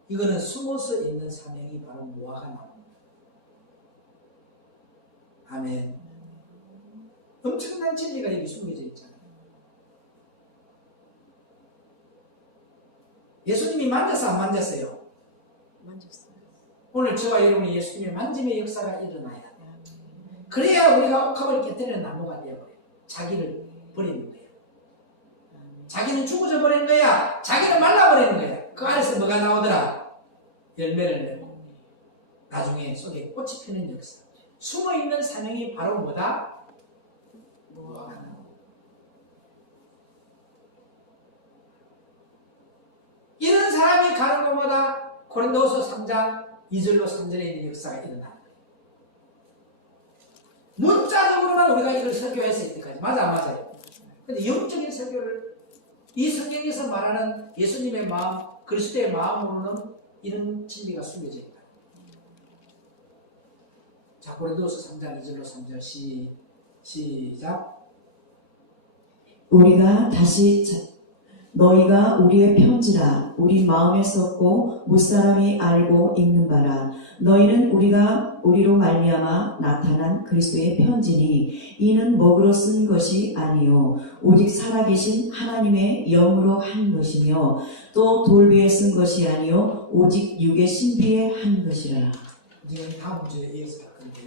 이거는 숨어서 있는 사명이 바로 무화과 나무입니다. 아멘. 엄청난 진리가 여기 숨겨져 있잖아요. 예수님이 만져서 안 만졌어요? 만졌어요. 오늘 저와 여러분이 예수님의 만짐의 역사가 일어나야 돼요. 그래야 우리가 옥합을 깨뜨리는 나무가 되어버려요. 자기를 버리는 거예요. 자기는 죽어져 버리는 거야. 자기는 말라버리는 거야. 그 안에서 뭐가 나오더라? 열매를 내고 나중에 속에 꽃이 피는 역사. 숨어있는 사명이 바로 뭐다? 무화과 나무. 이런 사람이 가는 곳마다 고린도서 3장 2절로 3절에 있는 역사가 일어나는 거예요. 문자적으로만 우리가 이걸 설교했을 때까지 맞아 안 맞아요? 근데 영적인 설교를 이 성경에서 말하는 예수님의 마음, 그리스도의 마음으로는 이런 진리가 숨겨져 있다. 자, 고린도서 3장 2절로 3절 시작. 우리가 다시 너희가 우리의 편지라 우리 마음에 썼고 무사람이 알고 읽는 바라. 너희는 우리로 말미암아 나타난 그리스도의 편지니 이는 먹으로 쓴 것이 아니요 오직 살아계신 하나님의 영으로 한 것이며 또 돌비에 쓴 것이 아니요 오직 육의 신비에 한 것이라. 이제 다음 주에 이어서 갈 건데요.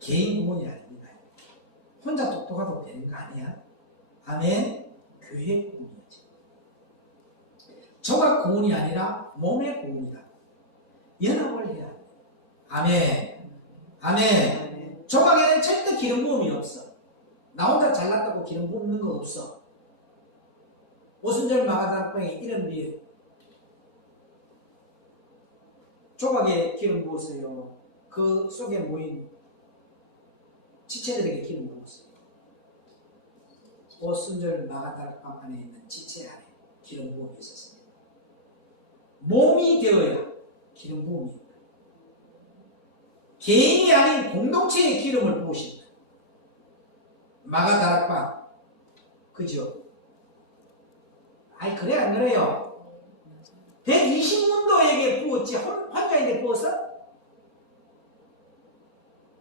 개인 구원이 아닙니다. 혼자 똑똑하도 되는 거 아니야? 아멘. 교회 구원이지. 조각 구원이 아니라 몸의 구원이다. 연합을 해야 돼. 아멘. 아멘. 조각에는 절대 기름 부음이 없어. 나 혼자 잘났다고 기름 붓는 거 없어. 오순절 마가다락방에 이름이 조각에 기름 부었어요. 그 속에 모인 지체들에게 기름 부었어요. 오순절 마가다락방 안에 있는 지체 안에 기름 부음이 있었습니다. 몸이 되어야 기름 부음이 있다. 개인이 아닌 공동체의 기름을 부으신다. 마가다락방 그죠? 아니 그래 안 그래요? 120문도에게 부었지 환자에게 부었어?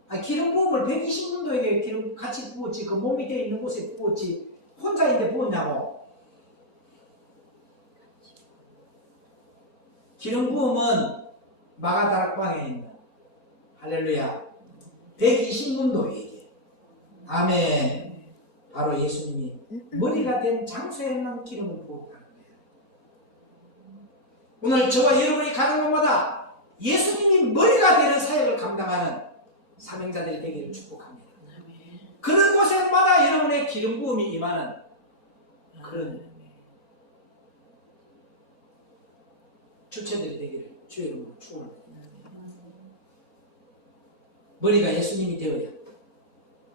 아니 기름 부음을 120문도에게 기름 같이 부었지 그 몸이 되어 있는 곳에 부었지 혼자인데 부었냐고. 기름 부음은 마가다락방에 있는 할렐루야 120문도에게 아멘. 바로 예수님이 머리가 된 장소에만 기름을 부었다는 거예요. 오늘 저와 여러분이 가는 곳마다 예수님이 머리가 되는 사역을 감당하는 사명자들이 되기를 축복합니다. 그런 곳에마다 여러분의 기름 부음이 임하는 그런 주체들이 되기를 주의 이름으로 축원합니다. 머리가 예수님이 되어야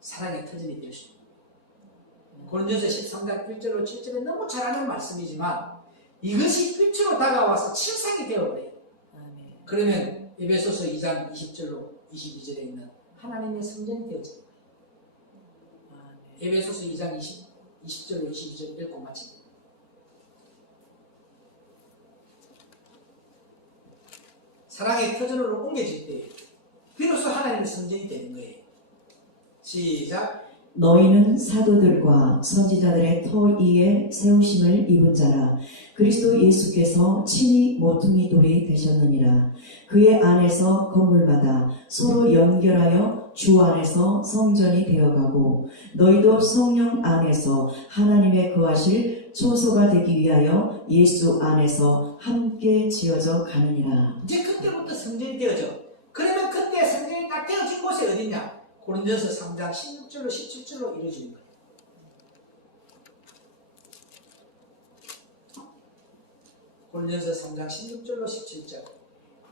사랑의 터전이 될 수 있습니다. 고린도전서 13장 1절로 7절에 너무 잘 아는 말씀이지만 이것이 빛으로 다가와서 실상이 되어버려요. 그러면 에베소서 2장 20절로 22절에 있는 하나님의 성전이 되어집니다. 에베소서 2장 20절로 22절 읽고 마칩니다. 사랑의 터전으로 옮겨질 때 비로소 하나님의 성전이 되는 거예요. 시작. 너희는 사도들과 선지자들의 터 위에 세우심을 입은 자라. 그리스도 예수께서 친히 모퉁이 돌이 되셨느니라. 그의 안에서 건물마다 서로 연결하여 주 안에서 성전이 되어가고 너희도 성령 안에서 하나님의 거하실 초소가 되기 위하여 예수 안에서 함께 지어져 가느니라. 이제 그때부터 성전이 되어져. 그러면 그때 성전이 딱 되어진 곳이 어디냐? 고린도전서 3장 16절로 17절로 이루어지는 거예요. 고린도전서 3장 16절로 17절.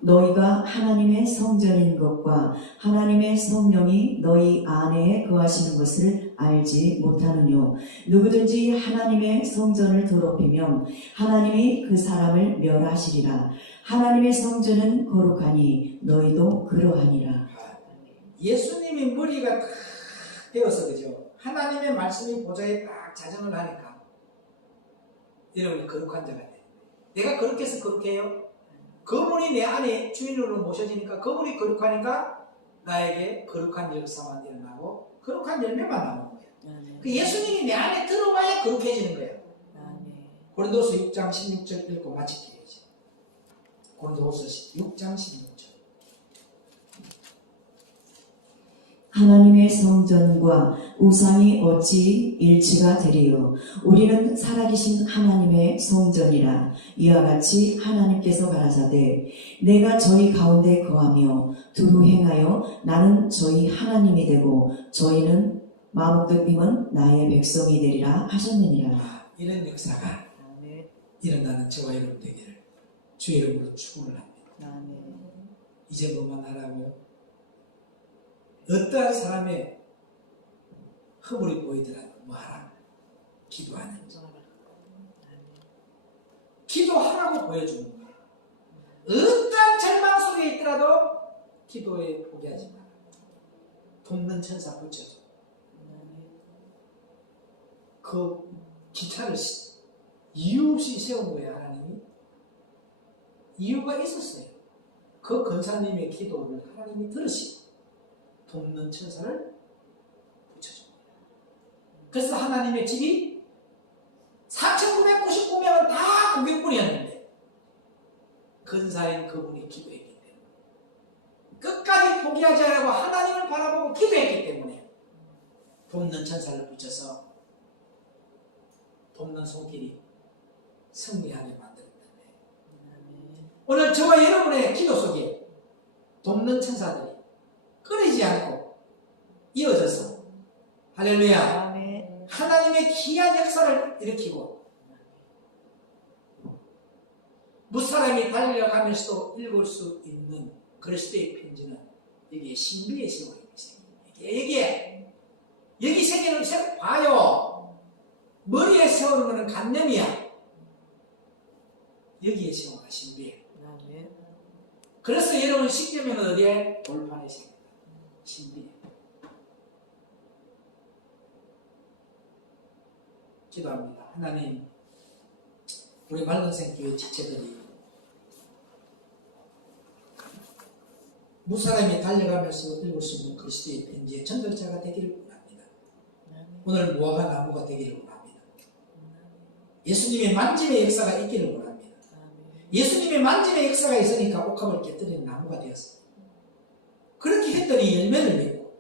너희가 하나님의 성전인 것과 하나님의 성령이 너희 안에 거하시는 것을 알지 못하느뇨. 누구든지 하나님의 성전을 더럽히면 하나님이 그 사람을 멸하시리라. 하나님의 성전은 거룩하니 너희도 그러하니라. 예수님이 머리가 딱 되어서 그죠? 하나님의 말씀이 보좌에 딱 자정을 하니까 여러분이 거룩한 자가 돼. 내가 거룩해 해서 거룩해요? 그분이 내 안에 주인으로 모셔지니까 그분이 거룩하니까 나에게 거룩한 역사만 일어나고 거룩한 열매만 나오는 거예요. 그 예수님이 내 안에 들어와야 거룩해지는 거예요. 고린도서 6장 16절 읽고 마칠게요. 고린도서 6장 16절. 하나님의 성전과 우상이 어찌 일치가 되리요. 우리는 살아계신 하나님의 성전이라. 이와 같이 하나님께서 가라사대 내가 저희 가운데 거하며 두루 행하여 나는 저희 하나님이 되고 저희는 마목되임은 나의 백성이 되리라 하셨느니라. 이런 역사가 일어나는 저와 여러분 되기를 주의 이름으로 축원을 합니다. 이제 뭐만 하라고요? 어떠한 사람의 허물이 보이더라도 뭐 하라? 기도하는 거. 기도하라고 보여주는 거야. 어떠한 절망 속에 있더라도 기도에 포기하지 마라. 돕는 천사 붙여줘. 그 기차를 이유 없이 세운 거예요, 하나님이. 이유가 있었어요. 그 권사님의 기도를 하나님이 들으시고 돕는 천사를 붙여줍니다. 그래서 하나님의 집이 4,999명은 다 고객분이었는데 근사인 그분이 기도했기 때문에 끝까지 포기하지 않고 하나님을 바라보고 기도했기 때문에 돕는 천사를 붙여서 돕는 손길이 승리하게 만들었다. 오늘 저와 여러분의 기도 속에 돕는 천사들이 끊이지 않고 이어져서 할렐루야 아멘. 하나님의 귀한 역사를 일으키고 무사람이 달려가면서도 읽을 수 있는 그리스도의 편지는 여기에 신비의 세월이 있어요. 여기 세계는 봐요. 머리에 세우는 것은 관념이야. 여기에 세우는 건 신비예요. 아멘. 그래서 여러분 십계명은 어디에? 돌판에 세웁니다. 신비예요. 기도합니다. 하나님, 우리 맑은생 교회 지체들이 무사람이 달려가면서 읽을 수 있는 그리스도의 편지의 전달자가 되기를 원합니다. 오늘 무화과 나무가 되기를 원합니다. 예수님의 만짐의 역사가 있기를 원합니다. 예수님의 만짐의 역사가 있으니까 옥합을 깨뜨리는 나무가 되었습니다. 그렇게 했더니 열매를 맺고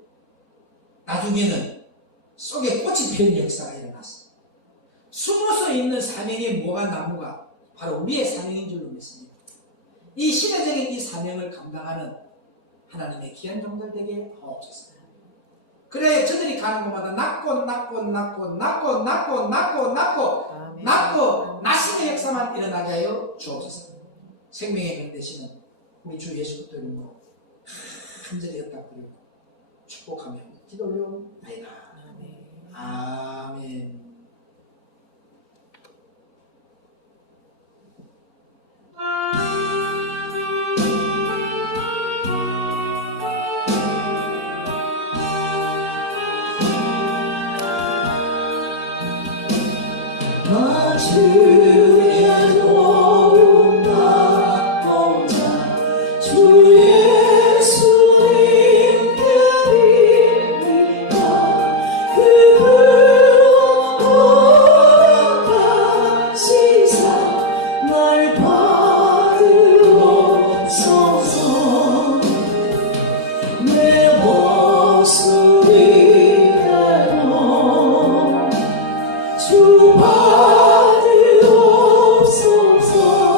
나중에는 속에 꽃이 피는 역사가 일어났습니다. 숨어서 있는 사명의 무화과 나무가 바로 우리의 사명인 줄로 믿습니다. 이 시대적인 이 사명을 감당하는 하나님의 귀한 종들 되게 하옵소서. 그래 저들이 가는 곳마다 낳고 나심의 역사만 일어나게 하여 주옵소서. 생명의 건 되시는 우리 주 예수 그리스도 이름으로 간절히 였다고 축복하며 기도 올려옵나이다. 아멘. 주의 도움 받고자 주 예수님 드립니다. 그 허락하시사 날 받으옵소서. 내 모습이대로 주 아멘.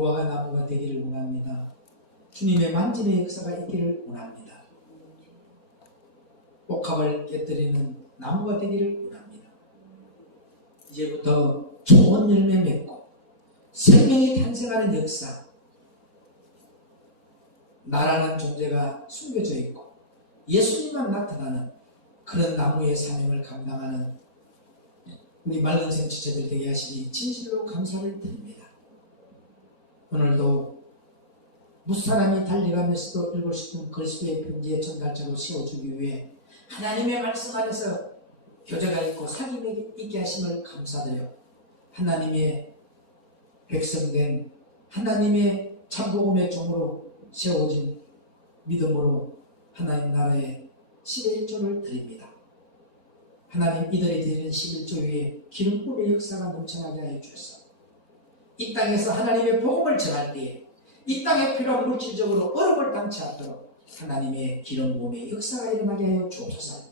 무화과 나무가 되기를 원합니다. 주님의 만진의 역사가 있기를 원합니다. 옥합을 깨뜨리는 나무가 되기를 원합니다. 이제부터 좋은 열매 맺고 생명이 탄생하는 역사, 나라는 존재가 숨겨져 있고 예수님만 나타나는 그런 나무의 사명을 감당하는 우리 맑은 생 지체들 되게 하시니 진실로 감사를 드립니다. 오늘도 무사람이 달려가면서도 읽을 수 있는 그리스도의 편지의 전달자로 세워주기 위해 하나님의 말씀 안에서 교제가 있고 사귐이 있게 하심을 감사드려 하나님의 백성된 하나님의 참복음의 종으로 세워진 믿음으로 하나님 나라에 11조를 드립니다. 하나님 이들이 드리는 11조 위에 기름 부음의 역사가 넘쳐나게 하여 주셔서 이 땅에서 하나님의 복음을 전할 때에 이 땅에 필요한 물질적으로 어려움을 당치 않도록 하나님의 기름 부음의 역사가 일어나게 하여 주옵소서.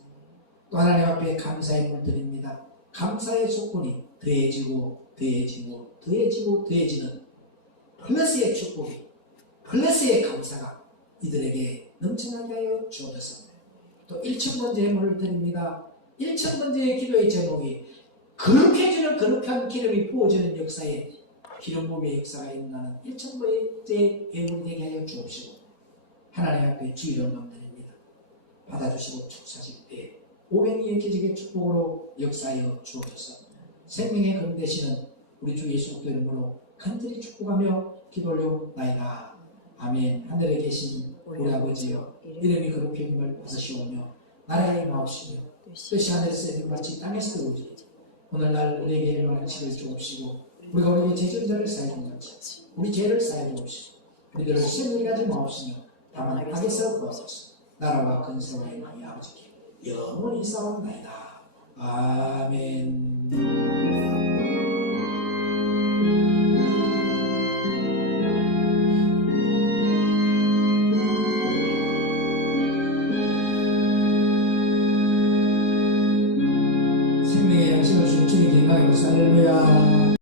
또 하나님 앞에 감사의 물 드립니다. 감사의 조건이 더해지고 더해지고 더해지고 더해지는 플러스의 축복이 플러스의 감사가 이들에게 넘쳐나게 하여 주옵소서. 또 1,000번째의 물을 드립니다. 1,000번째의 기도의 제목이 거룩해지는 거룩한 기름이 부어지는 역사에 기름 부음의 역사가 일어나는 1,000번째 예물이 되게 하여 주옵시고 하나님 앞에 주의 영광 드립니다. 받아주시고 축사실 때 500리의 기적의 축복으로 역사하여 주옵소서. 생명의 금 되시는 우리 주 예수 그리스도 이름으로 간절히 축복하며 기도 올려옵나이다. 아멘. 하늘에 계신 우리 아버지여, 이름이 거룩히 여김을 받으시오며 나라의 마옵시며 뜻이 하늘에서 이루어진 땅에서 이루어지니 오늘날 우리에게 일용할 지를 주옵시고 우리가 우리에게 죄전자를 사하는 것이 우리 죄를 사하여 주옵시고 우리들을 시험에 하지 마옵시며 다만 악에서 구하소서. 나라와 근세와 영광이 아버지께 영원히 싸움나이다. 아멘. 생명의 양식을 주신 주님 건강해 보시오. 할렐루야.